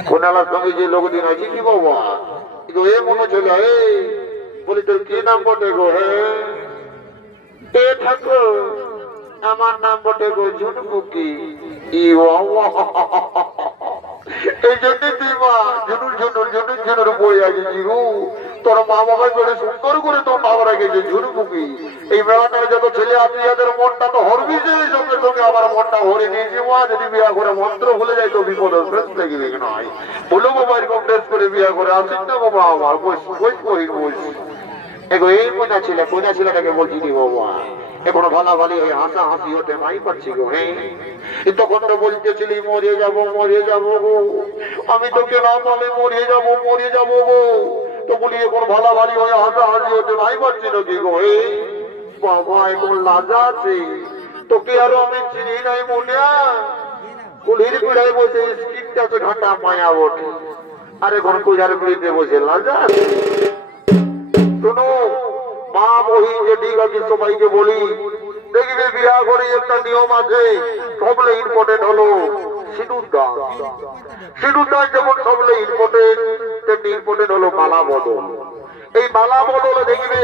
কোনালার সঙ্গে যে লোক দিন আছে কি বাবা, কিন্তু এ মনে ছিল বলি তোর কি নাম বটে গো? এ ঠাকুর আমার নাম বটে গো ঝুনমুখী। ই বাবা এই জন্য তুই মা ঝুনুর ঝুনুর ঝুনুর ঝুনুর বই আছি গো, তোর মা বাবা করে সুন্দর করে তোর নাম রাখেছে ঝুনমুখী। এই মেলাটার যত ছেলে আত্মীয়দের মনটা তো হরবিছে, সঙ্গে সঙ্গে আমার মনটা হরে নিয়েছে মা, যদি বিয়া করে মন্ত্র ভুলে যায় তো বিপদ শেষ লাগবে নয়। বলো বাবা এরকম ড্রেস করে বিয়া করে আসিস না বাবা, আমার বই বই বই এগো এই কোনা ছেলেটাকে বলছি নি বাবা, এখনো ভালা ভালি হয়ে হাসা হাসি হতে নাই পারছি গো। তখন তো বলতেছিলি মরে যাবো গো, আমি তো গেলাম বলে মরে যাবো গো, তো বলি এখন ভালা ভালি হয়ে হাসা হাসি হতে নাই পারছি নাকি গো? বাবা এখন লাজা আছে তোকে আরো আমি চিনি নাই মনে, কুলির পিড়ায় বসে স্কিনটাতে ঘাটা মায়া ওঠে, আর এখন কুজার পিড়িতে বসে লাজা। শোনো মা বহিন যে ঠিক আছে সবাইকে বলি, দেখবে বিয়া করে একটা নিয়ম আছে, সবলে ইম্পর্টেন্ট হলো সিঁদুর দান। সিঁদুর দান যেমন সবলে ইম্পর্টেন্ট, তেমনি ইম্পর্টেন্ট হলো মালা বদল। এই মালা বদলে দেখবে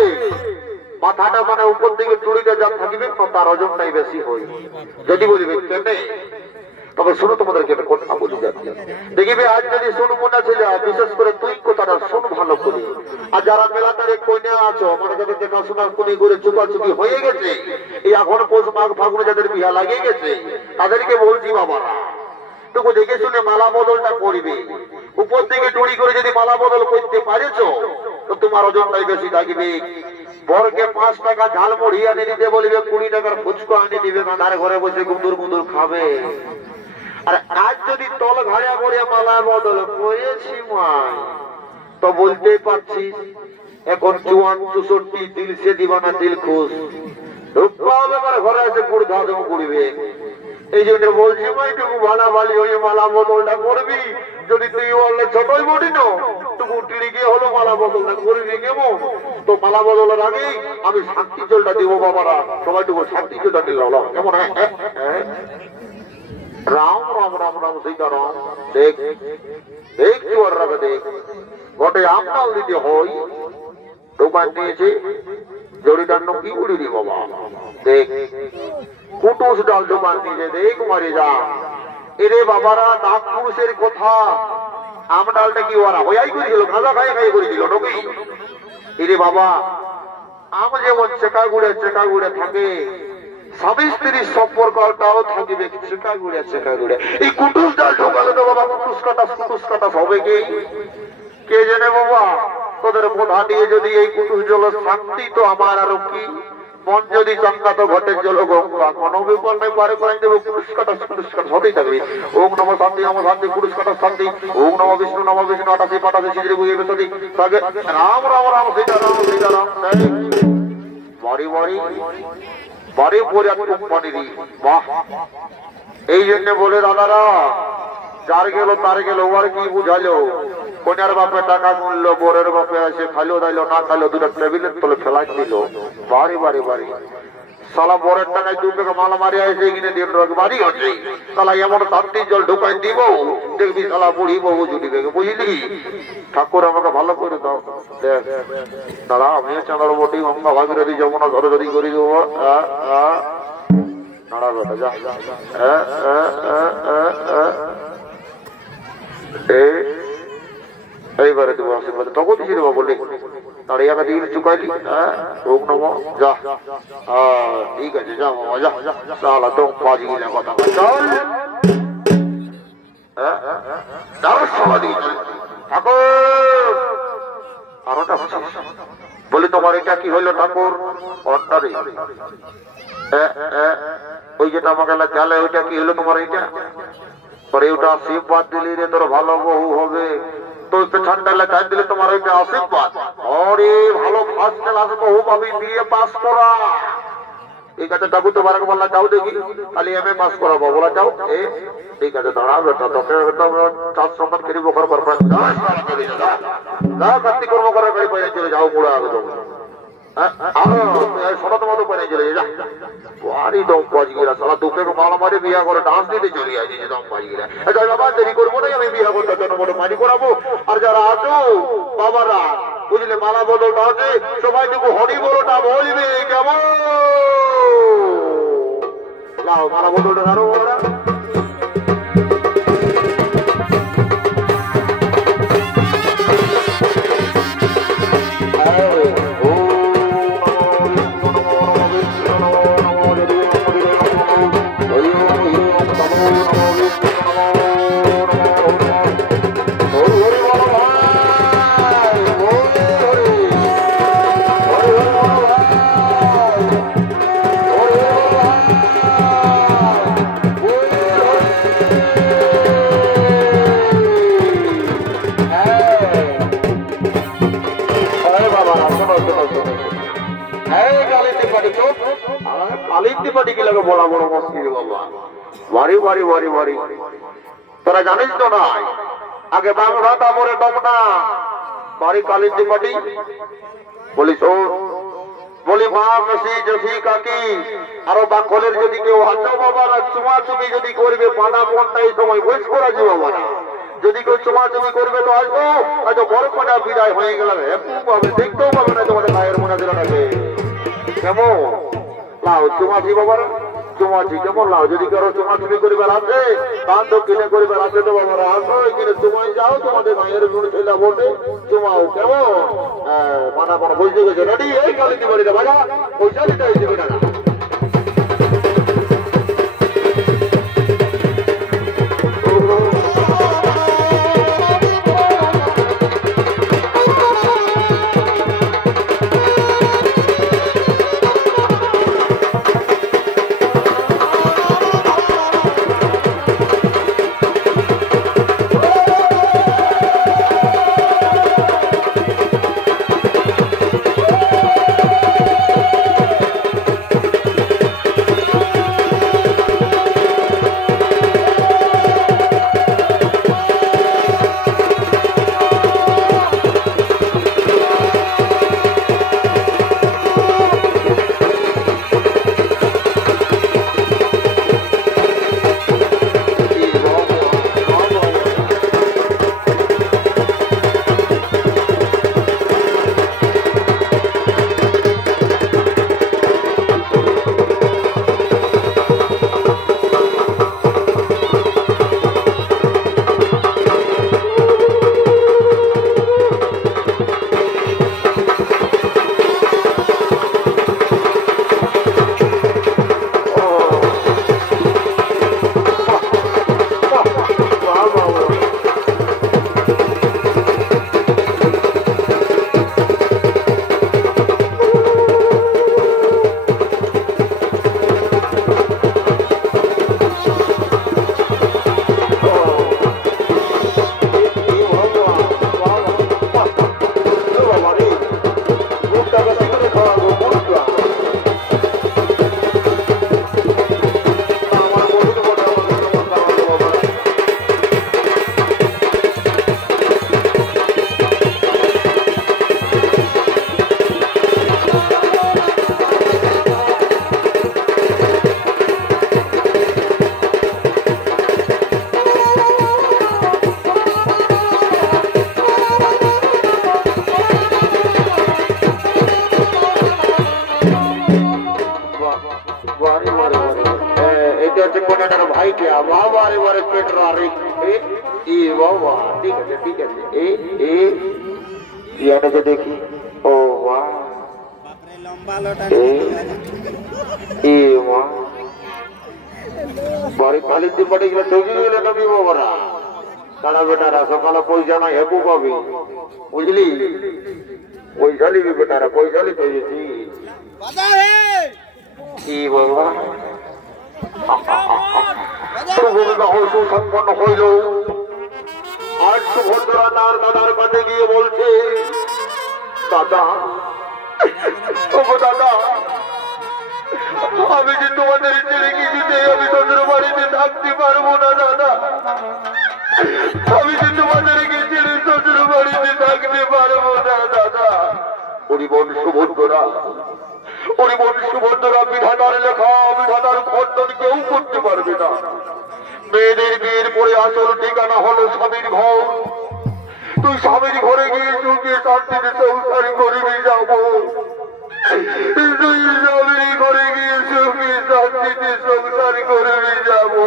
মাথাটা মানে উপর দিকে চুড়িটা যা থাকবে তার ওজনটাই বেশি হয়। যদি বলবে কেনে, তবে শুনো তোমাদেরকে একটা কথা বলি যাচ্ছি, দেখবে আজ যদি শোন মনে ছেলে, বিশেষ করে তুই কথাটা শোন ভালো করে, আর যারা মেলাটারে কইনা আছো আমার কাছে দেখাশোনার কোনি করে চুপাচুপি হয়ে গেছে, এই এখন পৌষ মাঘ ফাগুনে যাদের বিহা লাগিয়ে গেছে তাদেরকে বলছি বাবা টুকু দেখে শুনে মালা বদলটা করবে। উপর থেকে টুড়ি করে যদি মালা বদল করতে পারেছো তো তোমার ওজনটাই বেশি থাকবে। বরকে 5 টাকা ঝালমুড়ি এনে দিতে বলবে, 20 টাকার ফুচকা এনে দিবে, কাঁধার ঘরে বসে গুন্দুর গুন্দুর খাবে। আর আজ যদি তল ঘাড়িয়া করে মালা বদল করেছি মাই, তো বলতে পারছি এখন 54-64 দিল সে দিবানা দিল খুশ, ঘরে এসে গুড় ধাদম করবে। এই জন্য বলছি মাইটুকু ভালা ভালি হয়ে মালা বদলটা করবি। যদি তুই বললে ছোটই বটি না টুকু টিড়ি গিয়ে হলো মালা বদলটা করবি কেমন? তো মালা বদলের আগেই আমি শান্তি জলটা দিব বাবারা, সবাই টুকু শান্তি জলটা দিল কেমন? রাম রাম রাম রাম সীতারাম। দেখ দেখ চুয়ার রাখে দেখ, ঘটে আমটাল দিতে হয়, দোকান নিয়েছে জড়িটার নাম কি উড়ি বাবা, দেখ কুটুস ডাল দোকান নিয়েছে, দেখ মারে যা। এরে বাবারা নাগ পুরুষের কথা, আম ডালটা কি ওরা হইয়াই করেছিল, খাজা খাই খাই করেছিল নাকি? এরে বাবা আম যেমন চেকা গুড়ে থাকে, স্বামী স্ত্রীর সম্পর্কটাও থাকবে চেকা গুড়ে। এই কুটুস ডাল ঢোকালে তো বাবা কুটুস কাটা হবে কে জানে বাবা? তোদের বোধা দিয়ে যদি এই কুটুস জল শান্তি তো আমার আরো কি মন যদি চঙ্কা তো ঘটের জল গঙ্গা, কোনো ব্যাপার নাই, পারে করে দেবো কুটুস কাটা হতেই থাকবে। ওম নম শান্তি নম শান্তি কুটুস কাটা শান্তি, ওম নম বিষ্ণু 88 সিদ্ধি বুঝে বেসতি রাম রাম রাম সীতারাম সীতারাম। বাড়ি বাড়ি পরে কোম্পানি দি বাহ। এই জন্য বলে দাদারা যার গেল তার গেল, ওর কি বুঝালো? কন্যার বাপে টাকা গুনলো, বরের বাপে আসে খাইলো দাইলো, না খাইলো দুটো টেবিলের তলে ফেলাই দিল। বাড়ি সালা বরের টাকায় 2 টাকা মালা মারি আসে কিনে দিন বাড়ি হচ্ছে, সালা এমন শান্তি জল ঢুকাই দিব দেখবি সালা বুড়ি বহু জুড়ি দেবে, বুঝলি? ঠাকুর আমাকে ভালো করে দাও। দেখ দাদা আমিও চাঁদার বটি গঙ্গা ভাগীরথী যমুনা সরস্বতী করি দেবো। নাড়া বেটা যা এইবারে তুমি আশীর্বাদ তখন দিছি দেবো বলে দাঁড়িয়ে আগে দিন চুকাইলি হ্যাঁ হোক নব যা ঠিক আছে যা বাবা যা সালা তো বাজি গিলা কথা চল বলি তোমার এটা কি হইলো ঠাকুর অর্ডারে ওই যেটা আমাকে চালে ওইটা কি হলো তোমার এইটা পরে ওটা আশীর্বাদ দিলি রে তোর ভালো বহু হবে তোর পেছনটা লেখায় দিলে তোমার ওইটা আশীর্বাদ অরে ভালো ফার্স্ট ক্লাস বহু পাবি বিএ পাস করা ঠিক আছে ঠাকুর তোমার বললা যাও দেখি খালি এমএ পাস করাবো বলা যাও ঠিক আছে দাঁড়াও বেটা তোকে চার সম্মান খেলি বকর করবেন না কার্তিক কর্ম করার গাড়ি পাইয়ে চলে যাও পুরো আগে তুমি সনাত মতো পাইয়ে চলে যা বাড়ি দম বাজি গেলা সালা দুপে মালা মারে বিয়া করে ডান্স দিতে চলে আসি যে দম বাজি গেলা বাবা দেরি করবো না আমি বিয়া করতে জন্য মোটো মানি করাবো আর যারা আছো বাবারা বুঝলে মালা বদলটা আছে সবাই টুকু হরি বলোটা বলবে কেমন লাও মালা বদলটা আরো বড় তোরা জানিস তো নাই আগে বাংলা তারপরে দমনা বাড়ি কালিন্দি পাটি বলিস বলি মা মেসি জসি কাকি আরো বাকলের যদি কেউ হাজা বাবারা চুমাচুমি যদি করবে পানা পনটা এই সময় বয়স করা যে বাবারা যদি কেউ চুমাচুমি করবে তো আসবো হয়তো বড় পাটা বিদায় হয়ে গেলাম হ্যাপু পাবে দেখতেও পাবে না তোমাদের মায়ের মনে দিলাটাকে কেমন লাও চুমাচি বাবারা চুমাচি কেমন লাও যদি কারো চুমাচুমি করিবার আছে তার দক্ষিণে করিবার আছে তো বাবারা আসো এখানে চুমাই যাও তোমাদের মায়ের গুণ ছেলে বটে চুমাও কেমন মানা মানা বুঝতে গেছে রেডি এই কালিতে বাড়িটা বাজা পয়সা দিতে হয়েছে না যাচ্ছে কোনাটার ভাইকে বাবা এবারে পেটরা রে এ বাবা ঠিক আছে ইয়াটাকে দেখি ও মা এ মা বাড়ি খালির দিন বাড়ি গেলে ঢুকে গেলে নবী বাবারা তারা বেটারা সকালে পয়সা নাই হেপু পাবি বুঝলি পয়সা নিবি বেটারা পয়সা নিতে গেছি কি বাবা সুসম্পন্ন হইল আর সুভদ্রা তার দাদার কাছে গিয়ে বলছে দাদা দাদা আমি যে তোমাদের ছেড়ে কিছুতে আমি তোদের বাড়িতে থাকতে পারবো না দাদা আমি যে তোমাদেরকে ছেড়ে তোদের বাড়িতে থাকতে পারবো না দাদা পরিবন সুভদ্রা বিধাতার লেখা বিধাতার খণ্ডন কেউ করতে পারবে না মেয়েদের বিয়ের পরে আসল ঠিকানা হলো স্বামীর ঘর তুই স্বামীর ঘরে গিয়ে চুকিয়ে শান্তিতে সংসার করবি যাবো তুই স্বামীর ঘরে গিয়ে চুকিয়ে শান্তিতে সংসার করবি যাবো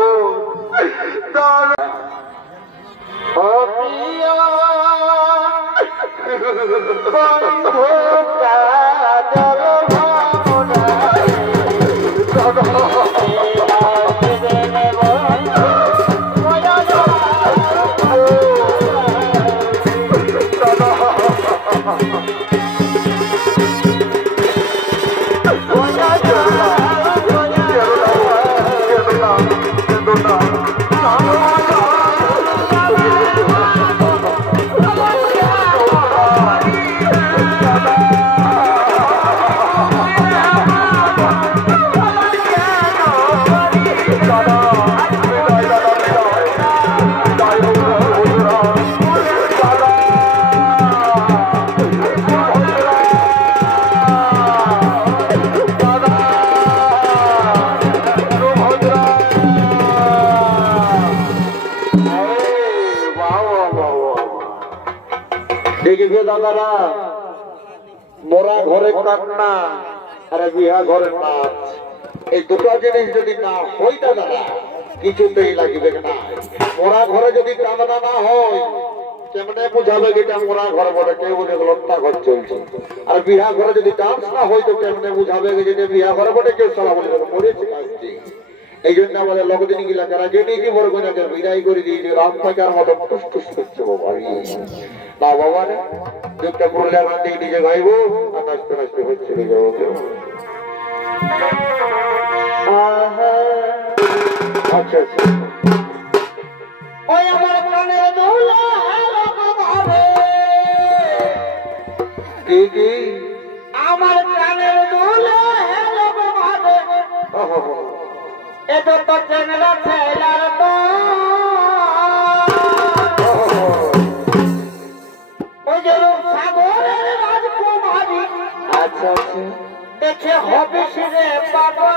দেখি দাদারা মোরা ঘরে কান্না আর বিহা ঘরে নাচ এই দুটো জিনিস যদি না হয় দাদারা কিছুতেই লাগবে না মোরা ঘরে যদি কান্না না হয় কেমনে বুঝাবে যেটা মোরা ঘর বলে কেউ বলে লত্তা ঘর চলছে আর বিহা ঘরে যদি ডান্স না হয় তো কেমনে বুঝাবে যেটা বিহা ঘরে বলে কেউ সালা বলে মরেছে কাজটি এই জন্য আমাদের লগদিন গিলা যারা জেনে কি বড় করে বিদায় করে দিয়েছে রাম থাকার মতো টুস করছে বাবা না বাবা রে দুটা করলে আমার দিকে নিজে গাইবো আর নাচতে হচ্ছে যাবো আচ্ছা ওই আমার প্রাণের দোলা কি আমার প্রাণের দোলা এটা তো চেনরা ছেলার তো ওই যে সাগরের রাজকুমারী আচ্ছা দেখে হবে রে বাবা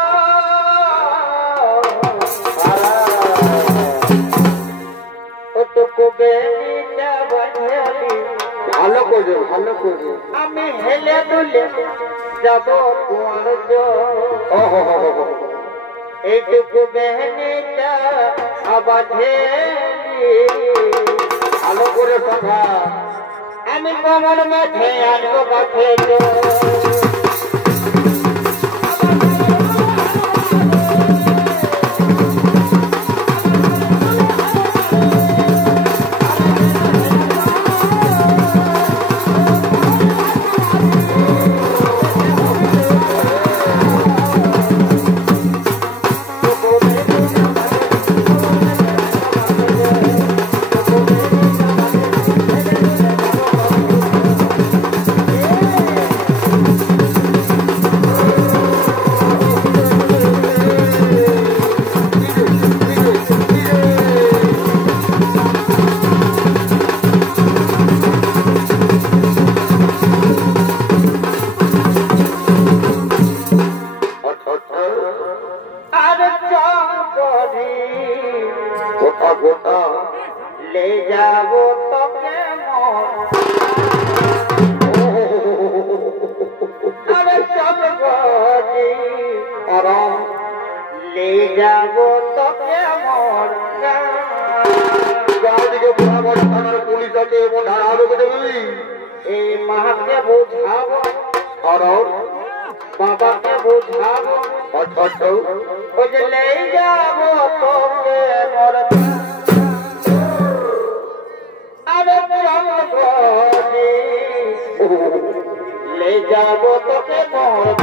ভালো করে আমি হেলে দুলে যাব তোমার এইটুকু বেহনিটা আবার ভালো করে কথা আমি কমর মাঠে আনবো কাছে ले जाओ तो के अरे चल गई ले जाओ तो তো বড় বড় থানার পুলিশ আছে এবং ধারা লোক দেবি এই মাকে বোঝাবো আর বাবাকে বোঝাবো আচ্ছা ওই যে লে যাবো তোকে মোর আরে চন্দ্রজি লে যাবো তোকে মোর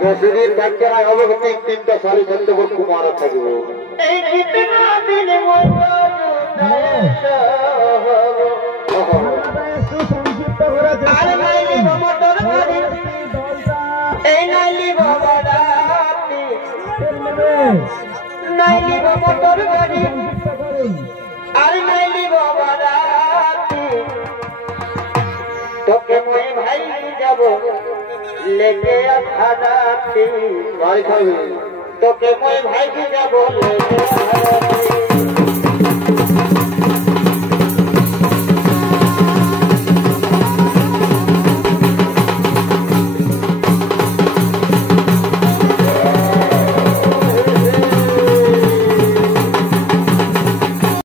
বেশিদিন থাকতে না হবে 3টা 4:30 বছর কুমার থাকবো এই কিতনা দিন আর নাইলি মোটর গাড়ি এই নাইলি বাবা রাতি নাইলি মোটর গাড়ি আর নাইলি বাবা রাতি তোকে মই ভাই যাব লেকে আধারাতি গাড়ি খাবে তোকে মই ভাই যাব লেকে